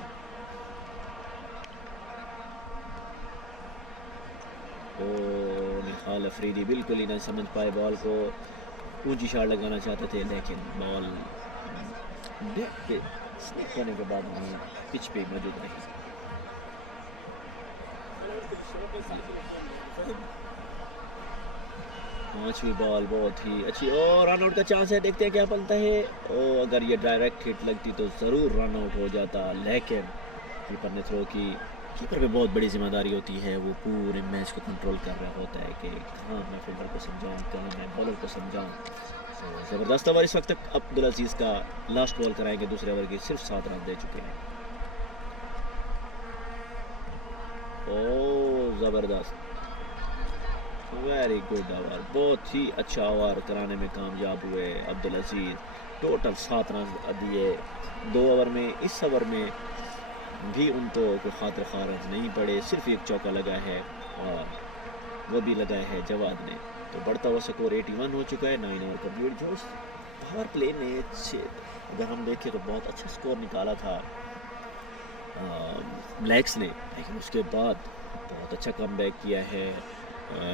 निहाल अफरीदी बिल्कुल ही नहीं समझ पाए बॉल को, ऊंची शॉट लगाना चाहते थे, लेकिन बॉल नेट पे स्निप होने के बाद वहीं पिच पे मौजूद रही। पांचवी बॉल बहुत ही अच्छी, और रन आउट का चांस है, देखते हैं क्या बनता है। और अगर ये डायरेक्ट हिट लगती तो ज़रूर रन आउट हो जाता, लेकिन कीपर ने थ्रो की। कीपर पे बहुत बड़ी जिम्मेदारी होती है, वो पूरे मैच को कंट्रोल कर रहा होता है कि कहाँ मैं फील्डर को समझाऊँ, कहाँ मैं बॉलर को समझाऊँ। ज़बरदस्त ओवर इस वक्त अब्दुल अजीज़ का लास्ट बॉल कराएंगे दूसरे ओवर की, सिर्फ 7 रन दे चुके हैं। ओह ज़बरदस्त, वेरी गुड ओवर, बहुत ही अच्छा ओवर कराने में कामयाब हुए अब्दुल अजीज़। टोटल 7 रन दिए 2 ओवर में। इस ओवर में भी उनको कोई खातिर खा रन नहीं पड़े, सिर्फ एक चौका लगा है, और वो भी लगाया है जवाद ने। तो बढ़ता हुआ स्कोर 81 हो चुका है। 9 ओवर कंप्लीट। जो पावर प्ले ने अगर हम देखें तो बहुत अच्छा स्कोर निकाला था ब्लैक्स ने, लेकिन उसके बाद बहुत अच्छा कमबैक किया है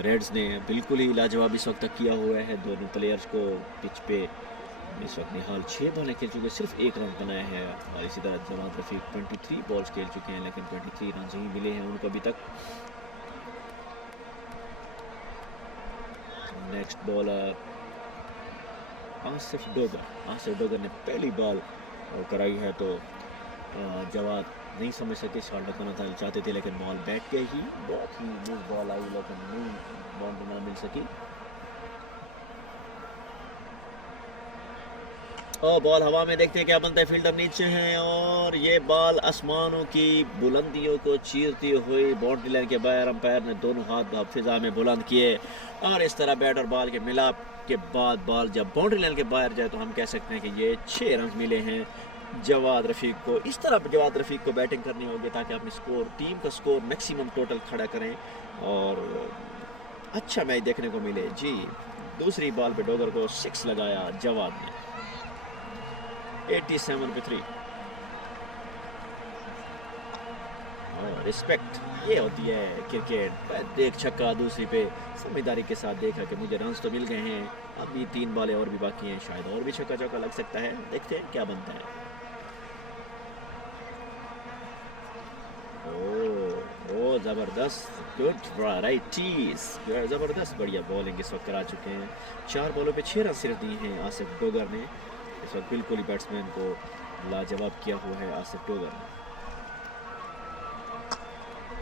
रेड्स ने। बिल्कुल ही लाजवाब इस वक्त तक किया हुआ है दोनों प्लेयर्स को पिच पे। इस वक्त निहाल 6 बॉलें खेल चुके, सिर्फ 1 रन बनाया है, और इसी तरह जवाद रफ़ीक 23 बॉल्स खेल चुके हैं, लेकिन 23 रन ही मिले हैं उनको अभी तक। नेक्स्ट बॉलर आसिफ डोगर ने पहली बॉल कराई है, तो जवाद नहीं समझ सके, शॉट लगाना था चाहते थे, लेकिन बॉल बैठ गई ही। बहुत ही लूज बॉल आई, लेकिन बाउंड्री ना मिल सकी। और बॉल हवा में, देखते हैं क्या बनता है। फील्डर नीचे हैं, और ये बॉल आसमानों की बुलंदियों को चीरती हुई बाउंड्री लाइन के बाहर। अंपायर ने दोनों हाथ फिजा में बुलंद किए, और इस तरह बैट और बॉल के मिलाप के बाद बॉल जब बाउंड्री लाइन के बाहर जाए तो हम कह सकते हैं कि ये 6 रन मिले हैं जवाद रफ़ीक को। इस तरह जवाद रफ़ीक को बैटिंग करनी होगी ताकि अपने स्कोर, टीम का स्कोर मैक्सिमम टोटल खड़ा करें और अच्छा मैच देखने को मिले। जी, दूसरी बॉल पे डोगर को 6 लगाया जवाद ने। 87 पे 3। और रिस्पेक्ट ये होती है क्रिकेट। देख छक्का, दूसरी पे समझदारी के साथ देखा कि मुझे रन्स तो मिल गए हैं, अभी 3 बॉलें और भी बाकी हैं, शायद और भी छक्का चौका लग सकता है। देखते हैं क्या बनता है। ओ ज़बरदस्त, गुड वैराइटीज, ज़बरदस्त बढ़िया बॉलिंग इस वक्त करा चुके हैं। 4 बॉलों पे 6 रन सिर्फ दिए हैं आसिफ डोगर ने। इस वक्त बिल्कुल ही बैट्समैन को लाजवाब किया हुआ है आसिफ डोगर ने।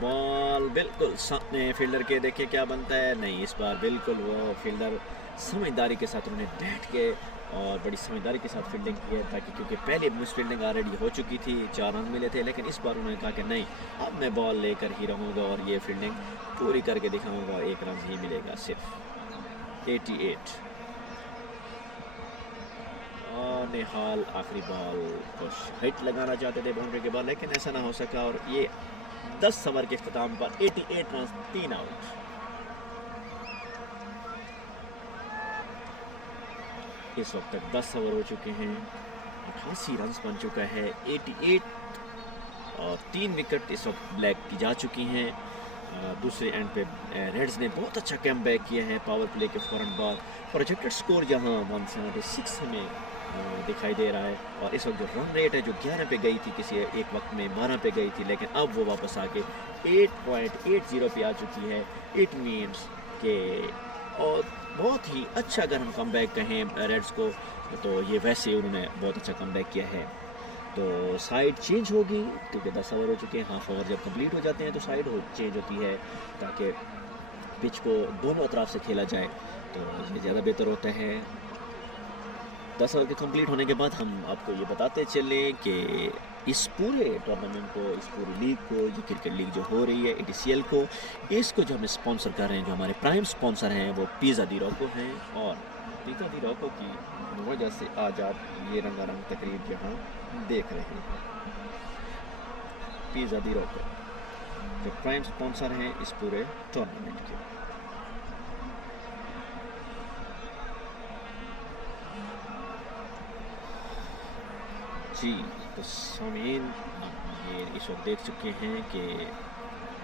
बॉल बिल्कुल सामने फील्डर के, देखिए क्या बनता है। नहीं, इस बार बिल्कुल वो फील्डर समझदारी के साथ उन्होंने बैठ के और बड़ी समझदारी के साथ फील्डिंग की है, ताकि क्योंकि पहले मिस फील्डिंग ऑलरेडी हो चुकी थी, 4 रन मिले थे, लेकिन इस बार उन्होंने कहा कि नहीं, अब मैं बॉल लेकर ही रहूँगा और ये फील्डिंग पूरी करके दिखाऊँगा, 1 रन ही मिलेगा सिर्फ। 88। और निहाल आखिरी बॉल को हिट लगाना चाहते थे बाउंड्री के बाद, लेकिन ऐसा ना हो सका, और ये 10 ओवर के इख्तिताम पर 88 रन, 3 आउट। इस वक्त तक 10 ओवर हो चुके हैं, 88 रन बन चुका है, 88 और 3 विकेट इस वक्त ब्लैक की जा चुकी हैं। दूसरे एंड पे रेड्स ने बहुत अच्छा कम बैक किया है पावर प्ले के फ़ौरन बाद। प्रोजेक्टेड स्कोर जहां 176 हमें दिखाई दे रहा है, और इस वक्त जो रन रेट है जो 11 पे गई थी, किसी एक वक्त में 12 पे गई थी, लेकिन अब वो वापस आके 8.80 पे आ चुकी है। इट मीन्स के और बहुत ही अच्छा, अगर हम कम बैक कहें रेड्स को, तो ये वैसे उन्होंने बहुत अच्छा कम बैक किया है। तो साइड चेंज होगी क्योंकि 10 ओवर हो चुके हैं। हाफ ओवर जब कंप्लीट हो जाते हैं तो साइड चेंज होती है ताकि पिच को दोनों अतराफ से खेला जाए, तो ये ज़्यादा बेहतर होता है। 10 ओवर के कंप्लीट होने के बाद हम आपको ये बताते चले कि इस पूरे टूर्नामेंट को, इस पूरी लीग को, ये क्रिकेट लीग जो हो रही है ADCL को, इसको जो हम स्पॉन्सर कर रहे हैं, जो हमारे प्राइम स्पॉन्सर हैं, वो पिज़्ज़ा दी रॉको हैं। और पिज़्ज़ा दी रॉको की वजह से आज आप ये रंगारंग तकरीब यहाँ देख रहे हैं। पिज़्ज़ा दी रॉको जो प्राइम स्पॉन्सर हैं इस पूरे टूर्नामेंट के। जी, तो सामीन ये इस वक्त देख चुके हैं कि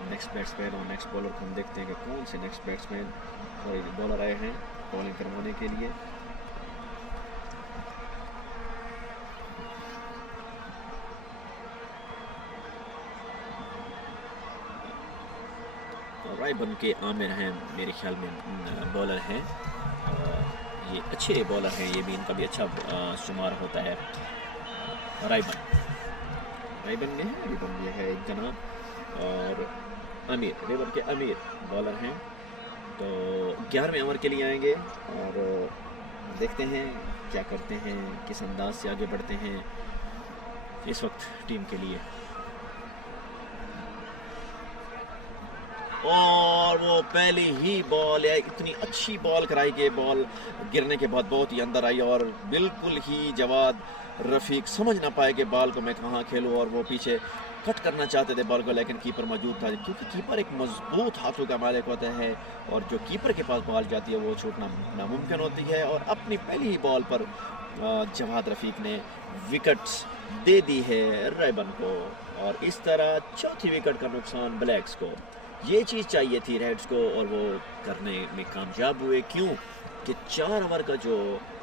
नेक्स्ट बैट्समैन और नेक्स्ट बॉलर को हम देखते हैं कि कौन से नेक्स्ट बैट्समैन और बॉलर आए हैं बॉलिंग करवाने के लिए। रायबन के आमिर हैं मेरे ख्याल में बॉलर हैं, ये अच्छे बॉलर हैं, ये भी इनका भी अच्छा शुमार होता है। रायबन में है एक जनाब, और रेबर के अमीर बॉलर हैं। तो 11वें ओवर के लिए आएंगे और देखते हैं क्या करते हैं, किस अंदाज से आगे बढ़ते हैं इस वक्त टीम के लिए। और वो पहली ही बॉल है, इतनी अच्छी बॉल कराई कि बॉल गिरने के बाद बहुत ही अंदर आई, और बिल्कुल ही जवाद रफ़ीक समझ ना पाए कि बॉल को मैं कहाँ खेलूँ, और वो पीछे कट करना चाहते थे बॉल को, लेकिन कीपर मौजूद था, क्योंकि कीपर एक मजबूत हाथों का मालिक होता है, और जो कीपर के पास बॉल जाती है वो छूटना नामुमकिन होती है। और अपनी पहली ही बॉल पर जवाद रफ़ीक ने विकेट्स दे दी है रायबन को, और इस तरह चौथी विकेट का नुकसान ब्लैक्स को। ये चीज़ चाहिए थी रेड्स को, और वो करने में कामयाब हुए। क्यों कि 4 ओवर का जो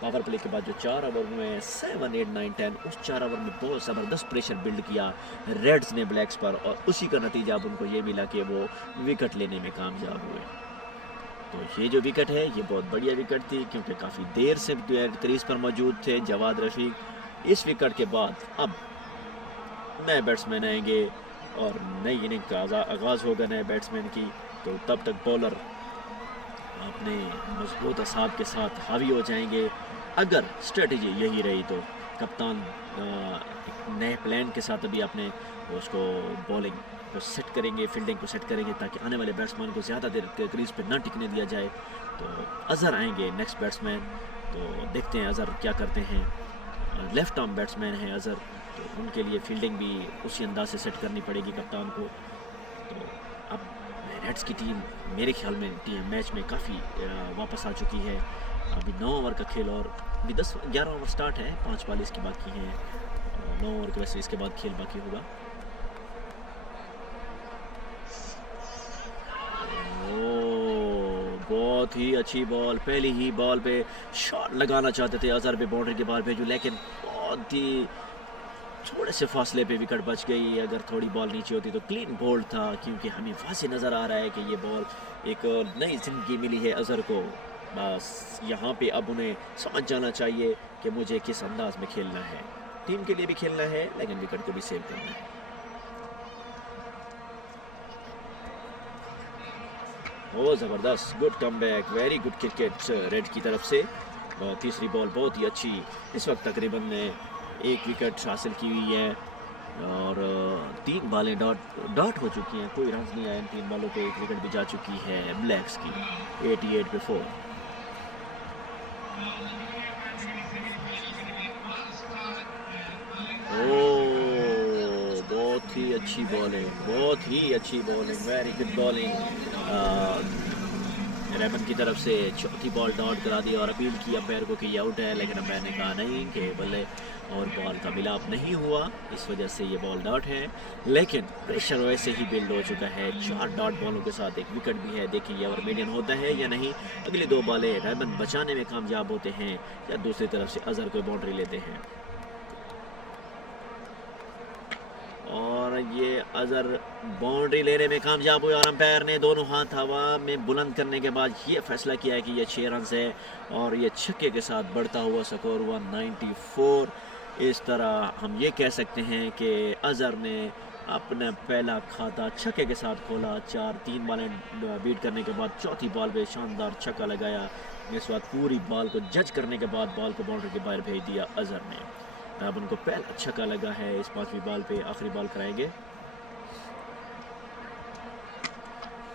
पावर प्ले के बाद जो 4 ओवर हुए 7, 8, 9, 10, उस 4 ओवर में बहुत ज़बरदस्त प्रेशर बिल्ड किया रेड्स ने ब्लैक्स पर, और उसी का नतीजा अब उनको ये मिला कि वो विकेट लेने में कामयाब हुए। तो ये जो विकेट है ये बहुत बढ़िया विकेट थी, क्योंकि काफ़ी देर से क्रीज पर मौजूद थे जवाद रफ़ीक। इस विकेट के बाद अब नए बैट्समैन आएंगे और नई इनिंग का आगाज़ होगा नए बैट्समैन की। तो तब तक बॉलर अपने मजबूत असाब के साथ हावी हो जाएंगे। अगर स्ट्रेटजी यही रही तो कप्तान नए प्लान के साथ अभी अपने उसको बॉलिंग को सेट करेंगे, फील्डिंग को सेट करेंगे, ताकि आने वाले बैट्समैन को ज़्यादा देर क्रीज पे ना टिकने दिया जाए। तो अज़हर आएंगे नेक्स्ट बैट्समैन, तो देखते हैं अज़हर क्या करते हैं। लेफ़्ट आर्म बैट्समैन है अज़हर, तो उनके लिए फील्डिंग भी उसी अंदाज से सेट करनी पड़ेगी कप्तान को। तो अब रेड्स की टीम मेरे ख्याल में मैच में काफ़ी वापस आ चुकी है। अभी 9 ओवर का खेल, और अभी 11 ओवर स्टार्ट है, 5 बॉल इसकी बाकी हैं, 9 ओवर के वैसे इसके बाद खेल बाकी होगा। बहुत ही अच्छी बॉल, पहली ही बॉल पे शॉट लगाना चाहते थे अज़हर पे, बाउंड्री के बाहर भेजू, लेकिन बहुत ही थोड़े से फासले पे विकेट बच गई। अगर थोड़ी बॉल नीचे होती तो क्लीन बोल्ड था, क्योंकि हमें वाज़ेह नज़र आ रहा है कि ये बॉल एक नई ज़िंदगी मिली है अज़हर को। बस यहाँ पे अब उन्हें समझ जाना चाहिए कि मुझे किस अंदाज में खेलना है, टीम के लिए भी खेलना है लेकिन विकेट को भी सेव करना है। ओ ज़बरदस्त, good comeback, very good cricket red की तरफ से। तीसरी बॉल बहुत ही अच्छी, इस वक्त तकरीबन 1 विकेट हासिल की हुई है, और 3 बॉलें डॉट हो चुकी हैं, कोई रन नहीं आया। 3 बॉलों पे 1 विकेट भी जा चुकी है ब्लैक्स की, 88 पे 4। ओ बहुत ही अच्छी बॉलिंग, बहुत ही अच्छी बॉलिंग, वेरी गुड बॉलिंग रेबन की तरफ से चौथी बॉल डॉट करा दी और अपील की अंपायर को कि ये आउट है, लेकिन अंपायर ने कहा नहीं कि बल्ले और बॉल का मिलाप नहीं हुआ, इस वजह से ये बॉल डॉट है। लेकिन प्रेशर वैसे ही बिल्ड हो चुका है, 4 डॉट बॉलों के साथ एक विकेट भी है। देखिए ये ओवर मीडियन होता है या नहीं। अगली 2 बॉलें रेबन बचाने में कामयाब होते हैं या दूसरी तरफ से अजहर को बाउंड्री लेते हैं। और ये अजहर बाउंड्री लेने में कामयाब हुए और अंपायर ने दोनों हाथ हवा में बुलंद करने के बाद ये फैसला किया है कि ये 6 रन है और ये छक्के के साथ बढ़ता हुआ स्कोर हुआ 94। इस तरह हम ये कह सकते हैं कि अजहर ने अपना पहला खाता छक्के के साथ खोला। 4-3 बॉलें बीट करने के बाद चौथी बॉल पे शानदार छक्का लगाया। इस बात पूरी बॉल को जज करने के बाद बॉल को बाउंड्री के बाहर भेज दिया अजहर ने। अब उनको पहला छक्का लगा है इस 5वीं बॉल पे, आखिरी बॉल कराएंगे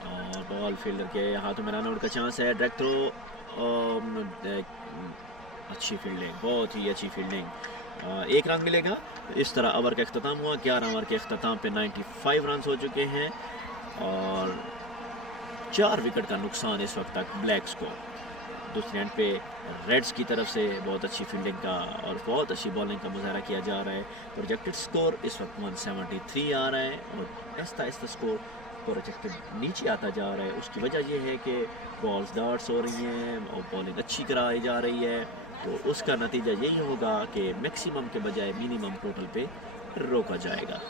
और बॉल फील्डर के हाथों में रन आउट का चांस है। डायरेक्ट थ्रो, अच्छी फील्डिंग, बहुत ही अच्छी फील्डिंग, 1 रन मिलेगा। इस तरह ओवर का अख्ताम हुआ। 11 ओवर के अख्ताम पे 95 रन हो चुके हैं और 4 विकेट का नुकसान इस वक्त तक ब्लैक्स को। दूसरे एंड पे रेड्स की तरफ से बहुत अच्छी फील्डिंग का और बहुत अच्छी बॉलिंग का मुजाहरा किया जा रहा है। प्रोजेक्टेड स्कोर इस वक्त 173 आ रहा है और आहिस्ता आहिस्ता स्कोर प्रोजेक्टेड नीचे आता जा रहा है। उसकी वजह यह है कि बॉल्स डॉट्स हो रही हैं और बॉलिंग अच्छी कराई जा रही है, तो उसका नतीजा यही होगा कि मैक्सिमम के बजाय मिनिमम टोटल पे रोका जाएगा।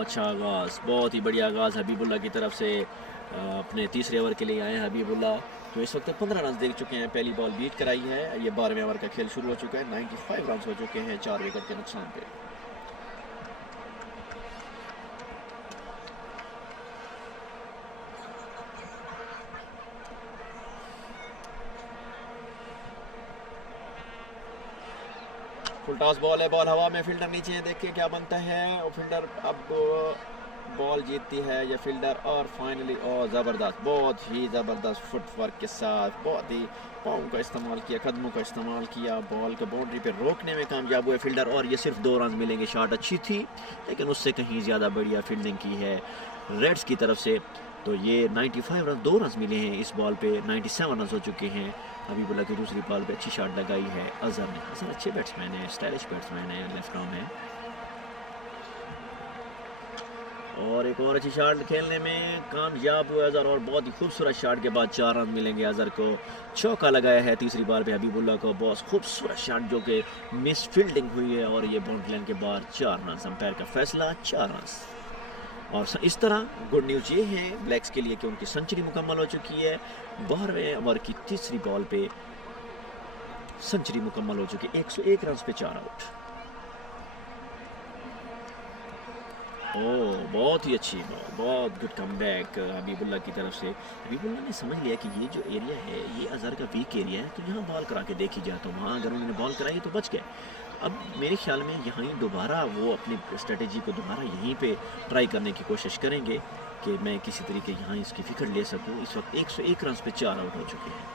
अच्छा आगाज़, बहुत ही बढ़िया आगाज़ हबीबुल्ला की तरफ से। अपने तीसरे ओवर के लिए आए हैं हबीबुल्ला, जो इस वक्त 15 रन दे चुके हैं। पहली बॉल बीट कराई है। ये 12वें ओवर का खेल शुरू हो चुका है। 95 रन हो चुके हैं 4 विकेट के नुकसान पे। फुल टॉस बॉल है, बॉल हवा में, फील्डर नीचे है, देखिए क्या बनता है। और फील्डर अब बॉल जीतती है ये फील्डर और फाइनली ज़बरदस्त, बहुत ही ज़बरदस्त फुटवर्क के साथ बहुत ही पाँव का इस्तेमाल किया, कदमों का इस्तेमाल किया, बॉल को बाउंड्री पे रोकने में कामयाब हुए फील्डर। और ये सिर्फ 2 रन मिलेंगे। शॉट अच्छी थी लेकिन उससे कहीं ज़्यादा बढ़िया फील्डिंग की है रेड्स की तरफ से। तो ये 95 रन, 2 रन मिले हैं इस बॉल पे। 97 रन हो चुके हैं। हबीबुल्ला की दूसरी बॉल पे अच्छी शॉट लगाई है अजहर ने। अजहर अच्छे बैट्समैन है, स्टाइलिश बैट्समैन है, लेफ्ट आर्म है और एक और अच्छी शॉट खेलने में कामयाब हुआ अजहर और बहुत ही खूबसूरत शॉट के बाद 4 रन मिलेंगे अजहर को। चौका लगाया है तीसरी बॉल पे हबीबुल्ला को, बहुत खूबसूरत शॉट जो कि मिस फील्डिंग हुई है और ये बाउंड्री लाइन के बाद 4 रन। अंपायर का फैसला 4 रन। और इस तरह गुड न्यूज़ ये है ब्लैक्स के लिए कि उनकी सेंचुरी मुकम्मल हो चुकी है। 12वें ओवर की तीसरी बॉल पे सेंचुरी मुकम्मल हो चुकी है। 101 रन पे 4 आउट। बहुत ही अच्छी बॉल, बहुत गुड कमबैक हबीबुल्ला की तरफ से। हबीबुल्ला ने समझ लिया कि ये जो एरिया है ये अजहर का वीक एरिया है, तो यहाँ बॉल करा के देखी जाए। तो वहाँ अगर उन्होंने बॉल कराई तो बच गए। अब मेरे ख्याल में यहाँ ही दोबारा वो अपनी स्ट्रेटेजी को दोबारा यहीं पे ट्राई करने की कोशिश करेंगे कि मैं किसी तरीके यहाँ इसकी विकेट ले सकूँ। इस वक्त 101 रन पे 4 आउट हो चुके हैं।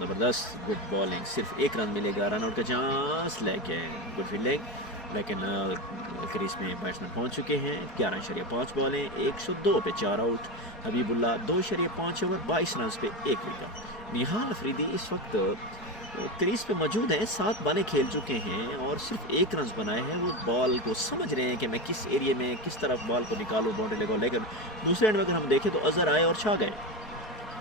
ज़बरदस्त गुड बॉलिंग, सिर्फ 1 रन मिलेगा, रन आउट का चांस, लेकिन गुड फील्डिंग। लेकिन क्रीज में बैट्समैन पहुंच चुके हैं। 11.5 बॉलें, 102 पे 4 आउट। हबीबुल्ला 2.5 ओवर, 22 रन पे 1 विकेट। निहाल अफरीदी इस वक्त क्रीज पे मौजूद हैं, 7 बॉलें खेल चुके हैं और सिर्फ 1 रन बनाए हैं। वो बॉल को समझ रहे हैं कि मैं किस एरिया में किस तरफ बॉल को निकालूं, बाउंड्री लगाऊं। लेकिन दूसरे एंड में अगर हम देखें तो अजहर आए और छा गए।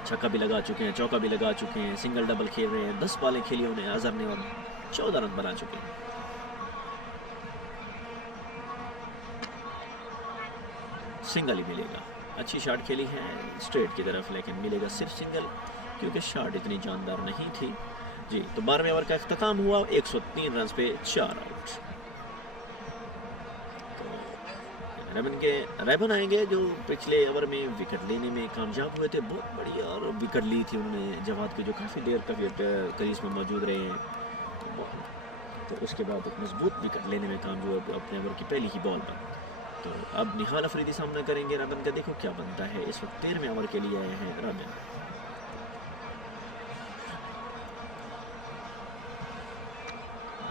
छक्का भी लगा चुके हैं, चौका भी लगा चुके हैं, सिंगल डबल खेल रहे हैं। 10 बॉलें खेली उन्हें अजहर ने और 14 रन बना चुके हैं। सिंगल ही मिलेगा। अच्छी शॉट खेली है स्ट्रेट की तरफ, लेकिन मिलेगा सिर्फ सिंगल क्योंकि शॉट इतनी जानदार नहीं थी। जी, तो 12वें ओवर का अख्ताम हुआ 103 रन पे 4 आउट। रेबन आएंगे जो पिछले ओवर में विकेट लेने में कामयाब हुए थे, बहुत बढ़िया और विकेट ली थी उन्होंने जवाद की, जो काफ़ी देर तक क्रीज में मौजूद रहे हैं। तो उसके बाद एक मजबूत विकेट लेने में कामयाब अपने ओवर की पहली ही बॉल पर। तो अब निहाल अफरीदी सामना करेंगे रेबन का। देखो क्या बनता है। इस वक्त 13वें ओवर के लिए आए हैं रेबन।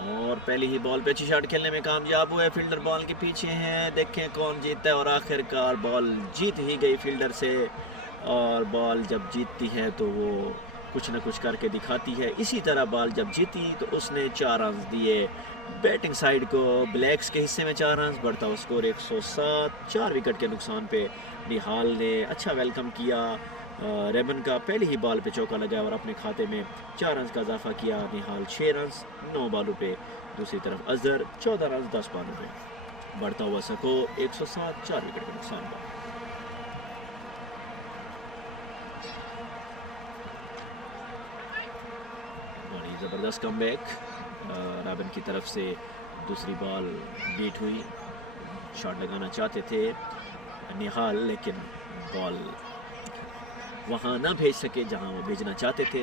और पहली ही बॉल पे अच्छी शॉट खेलने में कामयाब हुए। फील्डर बॉल के पीछे हैं, देखें कौन जीतता है। और आखिरकार बॉल जीत ही गई फील्डर से। और बॉल जब जीतती है तो वो कुछ न कुछ करके दिखाती है। इसी तरह बॉल जब जीती तो उसने 4 रन दिए बैटिंग साइड को। ब्लैक्स के हिस्से में 4 रन, बढ़ता हुआ स्कोर 107। 4 विकेट के नुकसान पे निहाल ने अच्छा वेलकम किया। रेबन का पहली ही बॉल पे चौका लगाया और अपने खाते में 4 रन का इजाफा किया। निहाल 6 रन 9 बॉलों पे। दूसरी तरफ अजहर 14 रन 10 बॉलों पे। बढ़ता हुआ स्कोर 107, 4 विकेट के नुकसान पर। बड़ी ज़बरदस्त कमबैक रेबन की तरफ से। दूसरी बॉल बीट हुई, शॉट लगाना चाहते थे निहाल, लेकिन बॉल वहाँ ना भेज सके जहाँ वो भेजना चाहते थे।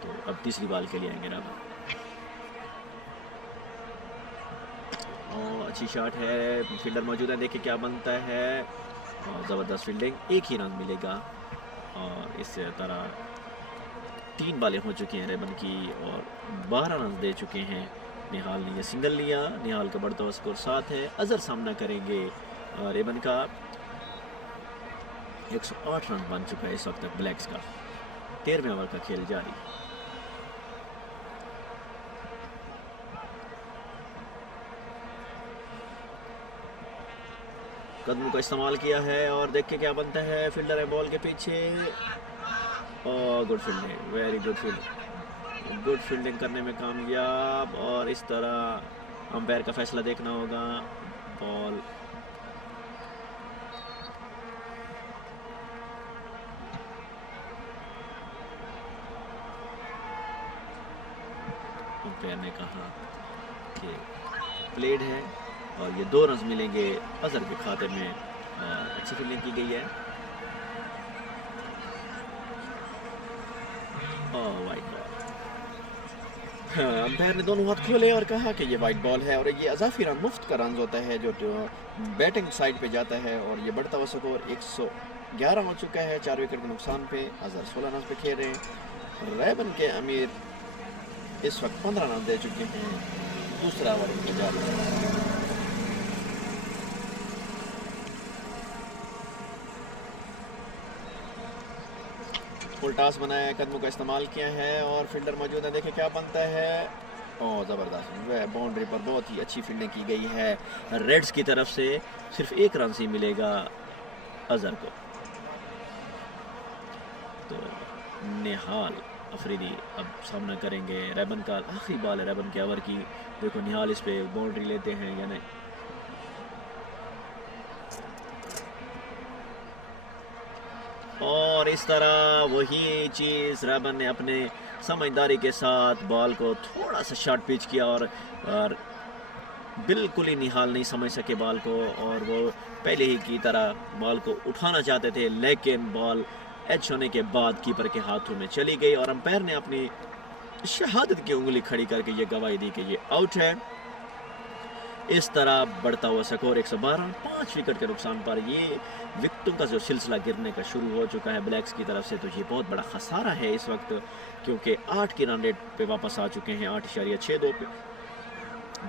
तो अब तीसरी बॉल के लिए आएंगे रेबन। और अच्छी शॉट है, फील्डर मौजूद है, देखिए क्या बनता है। और ज़बरदस्त फील्डिंग, एक ही रन मिलेगा। और इस तरह 3 बॉलें हो चुकी हैं रेबन की और 12 रन दे चुके हैं। निहाल ने ये सिंगल लिया। निहाल का बढ़ता हुआ स्कोर 7 है। अजहर सामना करेंगे रेबन का। 108 रन बन चुका है इस वक्त तक ब्लैक्स का। 13वें ओवर का खेल जारी। कदमों का इस्तेमाल किया है और देखिए क्या बनता है। फील्डर है बॉल के पीछे। और good fielding, very good fielding, good fielding करने में कामयाब। और इस तरह अंपायर का फैसला देखना होगा। बॉल अंपायर ने कहा कि प्लेड है और ये 2 रन मिलेंगे अजहर के खाते में। अच्छी फील्डिंग की गई है। White ball. अंपायर ने दोनों हाथ खोले और कहा कि ये वाइट बॉल है और ये अजाफी रन, मुफ्त का रन होता है जो बैटिंग साइड पे जाता है। और ये बढ़ता हुआ स्कोर 111 हो चुका है, 4 विकेट के नुकसान पे। अजहर 16 रन पे खेल रहे हैं। रेबन के अमीर इस वक्त 15 रन दे चुके हैं। दूसरा ओवर उनके जारी। फुल टॉस बनाया, कदमों का इस्तेमाल किया है और फील्डर मौजूद है, देखिए क्या बनता है। और ज़बरदस्त, वह बाउंड्री पर बहुत ही अच्छी फील्डिंग की गई है रेड्स की तरफ से। सिर्फ 1 रन ही मिलेगा अजहर को। तो निहाल अफरीदी अब सामना करेंगे रेबन का। आखिरी बॉल है रेबन के ओवर की। देखो निहाल इस पे बाउंड्री लेते हैं या नहीं। और इस तरह वही चीज़ रेबन ने अपने समझदारी के साथ बॉल को थोड़ा सा शॉर्ट पिच किया और बिल्कुल ही निहाल नहीं समझ सके बॉल को। और वो पहले ही की तरह बॉल को उठाना चाहते थे, लेकिन बॉल एच होने के बाद कीपर के हाथों में चली गई और अंपायर ने अपनी शहादत की उंगली खड़ी करके ये गवाही दी कि ये आउट है। इस तरह बढ़ता हुआ स्कोर 112, 5 विकेट के नुकसान पर। ये विकेटों का जो सिलसिला गिरने का शुरू हो चुका है ब्लैक्स की तरफ से, तो ये बहुत बड़ा खसारा है इस वक्त, क्योंकि 8 की रन रेट पे वापस आ चुके हैं, 8.62 पे।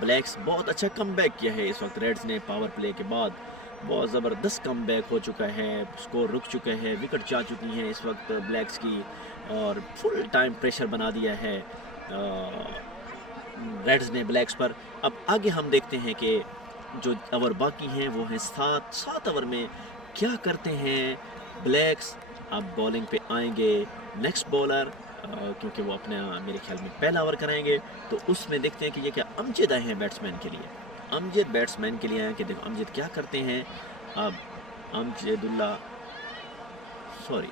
ब्लैक्स बहुत अच्छा कमबैक किया है इस वक्त। रेड्स ने पावर प्ले के बाद बहुत ज़बरदस्त कमबैक हो चुका है, स्कोर रुक चुके हैं, विकेट जा चुकी हैं इस वक्त ब्लैक्स की और फुल टाइम प्रेशर बना दिया है रेड्स ने ब्लैक्स पर। अब आगे हम देखते हैं कि जो ओवर बाकी हैं वो हैं 7 ओवर में क्या करते हैं ब्लैक्स। अब बॉलिंग पे आएंगे नेक्स्ट बॉलर, क्योंकि वो अपने मेरे ख्याल में पहला ओवर कराएंगे। तो उसमें देखते हैं कि ये क्या अमजद आए हैं बैट्समैन के लिए। अमजद बैट्समैन के लिए आए कि देखो अमजद क्या करते हैं। अब अमजदुल्ला सॉरी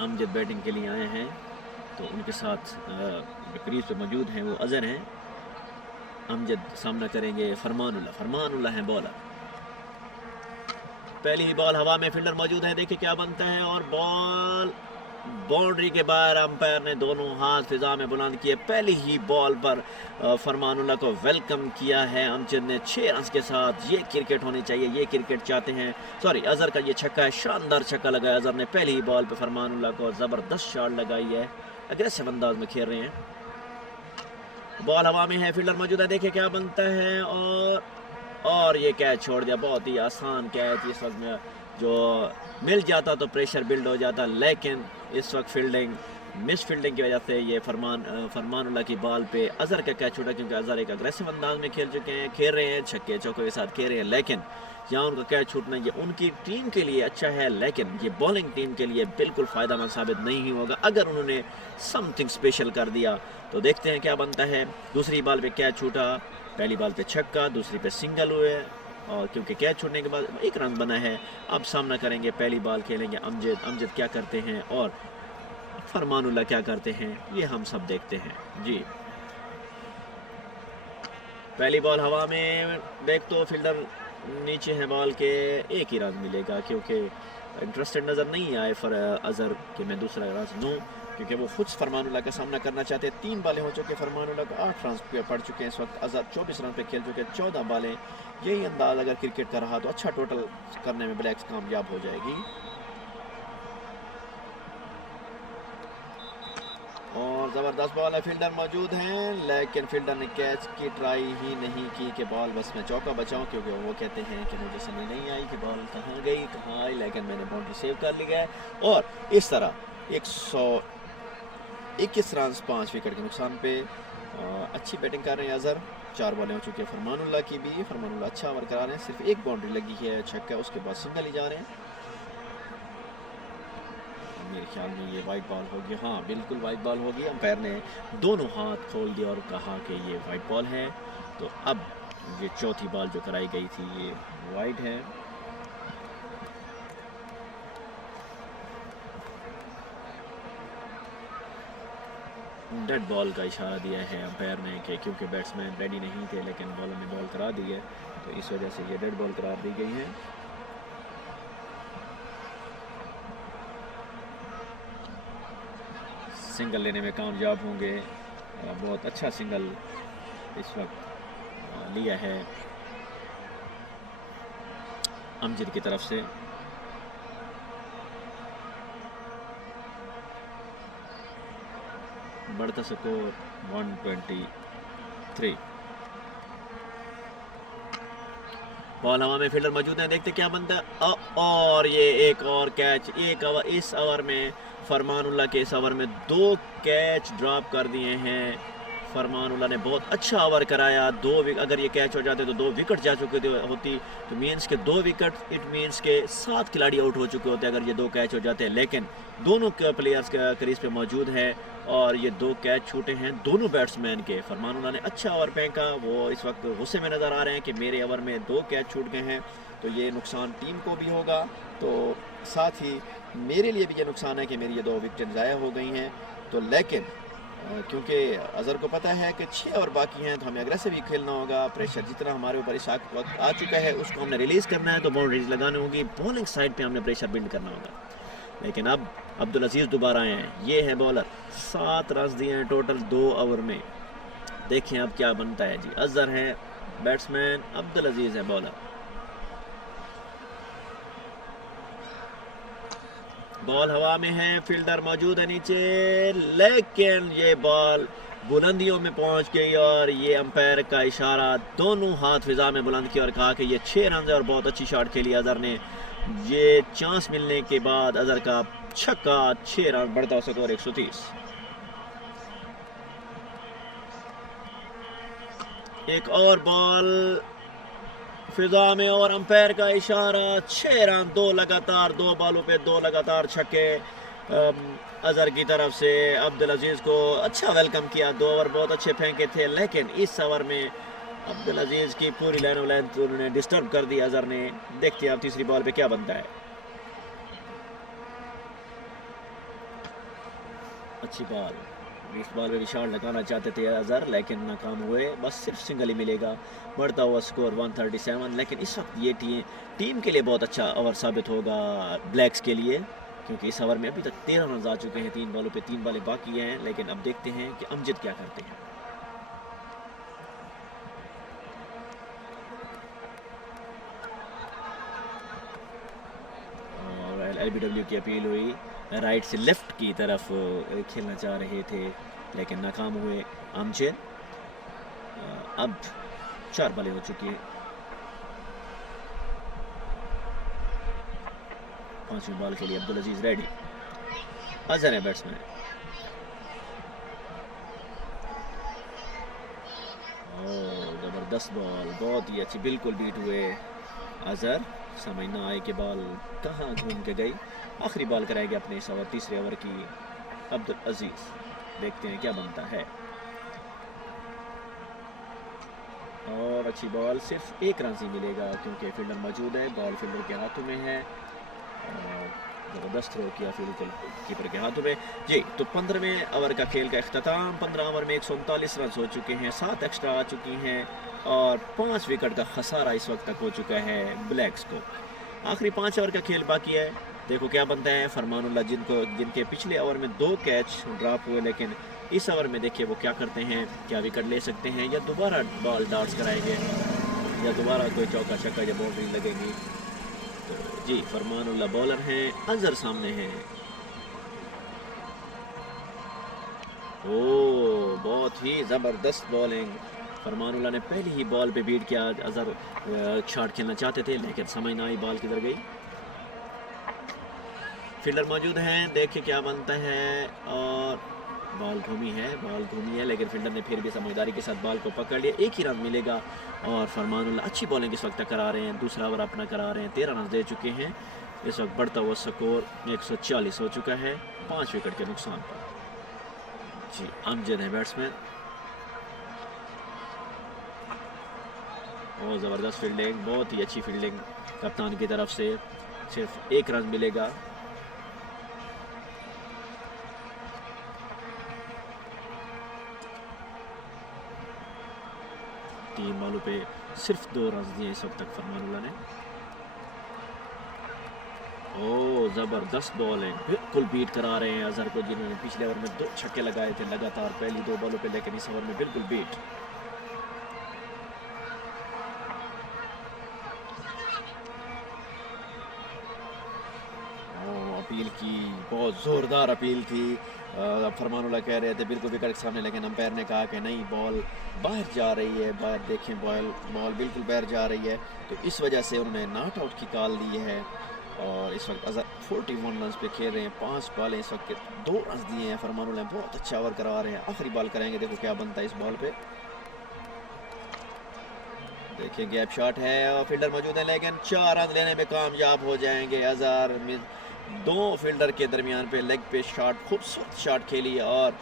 अमजद बैटिंग के लिए आए हैं, तो उनके साथ क्रीज पे मौजूद हैं वो अजहर हैं। अमजद सामना करेंगे फरमानुल्लाह हैं बॉलर। पहली ही बॉल हवा में, फील्डर मौजूद है, देखिए क्या बनता है और बॉल बाउंड्री के बाहर अंपायर ने दोनों हाथ फिजा में बुलंद किए। पहली ही बॉल पर फरमानुल्लाह को वेलकम किया है अमजद ने 6 रन के साथ। ये क्रिकेट होनी चाहिए, ये क्रिकेट चाहते हैं। सॉरी, अजहर का ये छक्का है, शानदार छक्का लगाया अजहर ने पहली ही बॉल पर फरमानुल्लाह को। ज़बरदस्त शॉट लगाई है, अग्रेसिव अंदाज में खेल रहे हैं। बॉल हवा में है, फील्डर मौजूद है, देखिए क्या बनता है। और ये कैच छोड़ दिया, बहुत ही आसान कैच। इस वक्त में जो मिल जाता तो प्रेशर बिल्ड हो जाता, लेकिन इस वक्त फील्डिंग मिस फील्डिंग की वजह से ये फरमानुल्लाह की बॉल पे अजहर का कैच छूटा, क्योंकि अजहर एक अग्रेसिव अंदाज में खेल रहे हैं, छक्के चौके के साथ खेल रहे हैं। लेकिन यहाँ उनका कैच छूटना ये उनकी टीम के लिए अच्छा है, लेकिन ये बॉलिंग टीम के लिए बिल्कुल फ़ायदेमंद साबित नहीं होगा अगर उन्होंने समथिंग स्पेशल कर दिया। तो देखते हैं क्या बनता है। दूसरी बॉल पे कैच छूटा, पहली बॉल पे छक्का, दूसरी पे सिंगल हुए, और क्योंकि कैच छूटने के बाद 1 रन बना है। अब सामना करेंगे, पहली बॉल खेलेंगे अमजद क्या करते हैं और फरमानुल्लाह क्या करते हैं, ये हम सब देखते हैं जी। पहली बॉल हवा में, देख तो फील्डर नीचे है बॉल के, 1 ही रन मिलेगा, क्योंकि इंटरेस्टेड नज़र नहीं आए फॉर अजहर कि मैं दूसरा रन दूँ, क्योंकि वो खुद फरमानुल्लाह का सामना करना चाहते हैं। 3 बॉलें हो चुके, फरमानुल्लाह को 8 रन पड़ चुके हैं इस वक्त। अजहर 24 रन पे खेल चुके हैं, 14 बॉलें। यही अंदाज अगर क्रिकेट का रहा तो अच्छा टोटल करने में ब्लैक्स कामयाब हो जाएगी। और ज़बरदस्त बॉल है, फील्डर मौजूद हैं, लेकिन फील्डर ने कैच की ट्राई ही नहीं की कि बॉल बस मैं चौका बचाऊं, क्योंकि वो कहते हैं कि मुझे समझ नहीं आई कि बॉल कहाँ गई कहाँ आई, लेकिन मैंने बाउंड्री सेव कर ली है। और इस तरह 121 रन 5 विकेट के नुकसान पे अच्छी बैटिंग कर रहे हैं अजहर। 4 बॉलें हो चुकी है फरमानुल्लाह की भी, फरमानुल्लाह अच्छा ओवर करा रहे हैं। सिर्फ 1 बाउंड्री लगी है, छक्का, उसके बाद सिंगल ही जा रहे हैं। मेरे ख्याल में ये वाइट बॉल होगी, हाँ बिल्कुल वाइट बॉल होगी। अंपायर ने दोनों हाथ खोल दिया और कहा कि ये वाइट बॉल है। तो अब ये चौथी बॉल जो कराई गई थी ये वाइट है। डेड बॉल का इशारा दिया है अंपायर ने कि क्योंकि बैट्समैन रेडी नहीं थे, लेकिन बॉलर ने बॉल करा दी है, तो इस वजह से ये डेड बॉल करार दी गई है। सिंगल लेने में कामयाब होंगे, बहुत अच्छा सिंगल इस वक्त लिया है अमजद की तरफ से। बढ़ता स्कोर 123। बॉल हवा में, फील्डर मौजूद है, देखते क्या बनता है। और ये एक और कैच, एक ओवर, इस ओवर में फरमानुल्लाह के इस ओवर में 2 कैच ड्रॉप कर दिए हैं। फरमानुल्लाह ने बहुत अच्छा ओवर कराया। 2 अगर ये कैच हो जाते तो 2 विकेट जा चुके होती, तो मीन्स के 2 विकेट, इट मीन्स के 7 खिलाड़ी आउट हो चुके होते अगर ये 2 कैच हो जाते हैं। लेकिन दोनों प्लेयर्स क्रीज पे मौजूद है और ये 2 कैच छूटे हैं दोनों बैट्समैन के। फरमानुल्लाह ने अच्छा ओवर फेंका, वो इस वक्त गुस्से में नज़र आ रहे हैं कि मेरे ओवर में 2 कैच छूट गए हैं, तो ये नुकसान टीम को भी होगा, तो साथ ही मेरे लिए भी ये नुकसान है कि मेरी ये 2 विकेट ज़ाया हो गई हैं। तो लेकिन क्योंकि अजहर को पता है कि 6 ओवर बाकी हैं, तो हमें अग्रेसिव ही खेलना होगा। प्रेशर जितना हमारे ऊपर इस वक्त आ चुका है उसको हमने रिलीज़ करना है, तो बाउंड्रीज लगानी होगी, बॉलिंग साइड पे हमने प्रेशर बिल्ड करना होगा। लेकिन अब अब्दुल अजीज़ दोबारा आए हैं, ये है बॉलर, 7 रन दिए हैं टोटल 2 ओवर में। देखें अब क्या बनता है जी। अजहर है बैट्समैन, अब्दुल अजीज़ है बॉलर। बॉल हवा में है, फील्डर मौजूद है नीचे, लेकिन ये बॉल बुलंदियों में पहुंच गई और ये अंपायर का इशारा, दोनों हाथ फिजा में बुलंद किया और कहा कि ये 6 रन है और बहुत अच्छी शॉट खेली अजहर ने। ये चांस मिलने के बाद अजहर का छक्का, 6 रन, बढ़ता स्कोर 130। एक और बॉल फिजा में और अंपायर का इशारा, 6 रन, 2 लगातार, 2 बॉलों पे 2 लगातार छक्के अजहर की तरफ से। अब्दुल अजीज़ को अच्छा वेलकम किया, 2 ओवर बहुत अच्छे फेंके थे, लेकिन इस ओवर में अब्दुल अजीज़ की पूरी लाइन ऑफ लेंथ उन्होंने डिस्टर्ब कर दी अजहर ने। देखते हैं अब तीसरी बॉल पे क्या बनता है। अच्छी बॉल, इस बॉल पे भी शॉट लगाना चाहते थे अजहर, लेकिन नाकाम हुए, बस सिर्फ सिंगल ही मिलेगा। बढ़ता हुआ स्कोर 137। लेकिन इस वक्त ये टीम के लिए बहुत अच्छा ओवर साबित होगा ब्लैक्स के लिए, क्योंकि इस ओवर में अभी तक 13 रन आ चुके हैं, 3 बॉलों पे 3 बॉलें बाकी हैं। लेकिन अब देखते हैं कि अमजद क्या करते हैं। और LBW की अपील हुई, राइट से लेफ्ट की तरफ खेलना चाह रहे थे लेकिन नाकाम हुए अमजद। अब 4 बॉलें हो चुकी हैं, 5वीं बॉल के लिए अब्दुल अजीज रेडी। अजहर है बैट्समैन, जबरदस्त बॉल, बहुत ही अच्छी, बिल्कुल बीट हुए अजहर। समझ ना आए कि बॉल कहाँ घूम के गई। आखिरी बॉल कराएंगे अपने इस ओवर, तीसरे ओवर की अब्दुल अजीज। देखते हैं क्या बनता है। और अच्छी बॉल, सिर्फ 1 रन ही मिलेगा क्योंकि फील्डर मौजूद है, बॉल फील्डर के हाथों में है। ज़बरदस्त थ्रो किया फील्ड कीपर के हाथों में जी। तो 15वें ओवर का खेल का अख्ताम। 15 ओवर में 139 रन हो चुके हैं, 7 एक्स्ट्रा आ चुकी हैं और 5 विकेट का खसारा इस वक्त तक हो चुका है ब्लैक्स को। आखिरी 5 ओवर का खेल बाकी है, देखो क्या बनता है। फरमानुल्लाह जिनके पिछले ओवर में 2 कैच ड्रॉप हुए, लेकिन इस ओवर में देखिए वो क्या करते हैं, क्या विकेट ले सकते हैं या दोबारा बॉल डॉट्स कराएंगे या दोबारा कोई चौका छक्का या बाउंड्री लगेगी। तो जी फरमानुल्लाह बॉलर हैं, अजहर सामने हैं। ओ बहुत ही ज़बरदस्त बॉलिंग, फरमानुल्लाह ने पहली ही बॉल पे बीट किया। अजहर शॉट खेलना चाहते थे लेकिन समझ ना आई, बॉल किधर गई। फील्डर मौजूद हैं, देखिए क्या बनता है। और बॉल घूमी है लेकिन फील्डर ने फिर भी समझदारी के साथ बॉल को पकड़ लिया। 1 ही रन मिलेगा और फरमानुल्लाह अच्छी बॉलिंग इस वक्त करा रहे हैं, दूसरा ओवर अपना करा रहे हैं। 13 रन दे चुके हैं, इस वक्त बढ़ता हुआ स्कोर 140 हो चुका है 5 विकेट के नुकसान पर। जी अमजद है बैट्समैन, बहुत ज़बरदस्त फील्डिंग, बहुत ही अच्छी फील्डिंग कप्तान की तरफ से। सिर्फ 1 रन मिलेगा। तीन बॉलों पे सिर्फ 2 रन दिए इस वक्त तक फरमानुल्लाह ने। ओ ज़बरदस्त बॉल है, बिल्कुल बीट करा रहे हैं अजहर को, जिन्होंने पिछले ओवर में 2 छक्के लगाए थे लगातार पहली 2 बॉलों पे, लेकिन इस ओवर में बिल्कुल बीट। अपील की, बहुत ज़ोरदार अपील थी। फरमानुल्लाह कह रहे थे बिल्कुल विकेट के सामने, लेकिन अंपायर ने कहा कि नहीं, बॉल बाहर जा रही है, बाहर देखें, बॉल बिल्कुल बाहर जा रही है। तो इस वजह से उन्होंने नॉट आउट की कॉल दी है। और इस वक्त अजहर 41 रन पे खेल रहे हैं, 5 बॉलें इस वक्त 2 रन दिए हैं। फरमानुल्लाह बहुत अच्छा ओवर करवा रहे हैं, आखिरी बॉल कराएंगे, देखो क्या बनता है इस बॉल पे। देखिए गैप शॉट है और फील्डर मौजूद है, लेकिन 4 रन लेने में कामयाब हो जाएंगे अजहर। 2 फील्डर के दरमियान पे लेग पे शॉट, खूबसूरत शॉट खेली और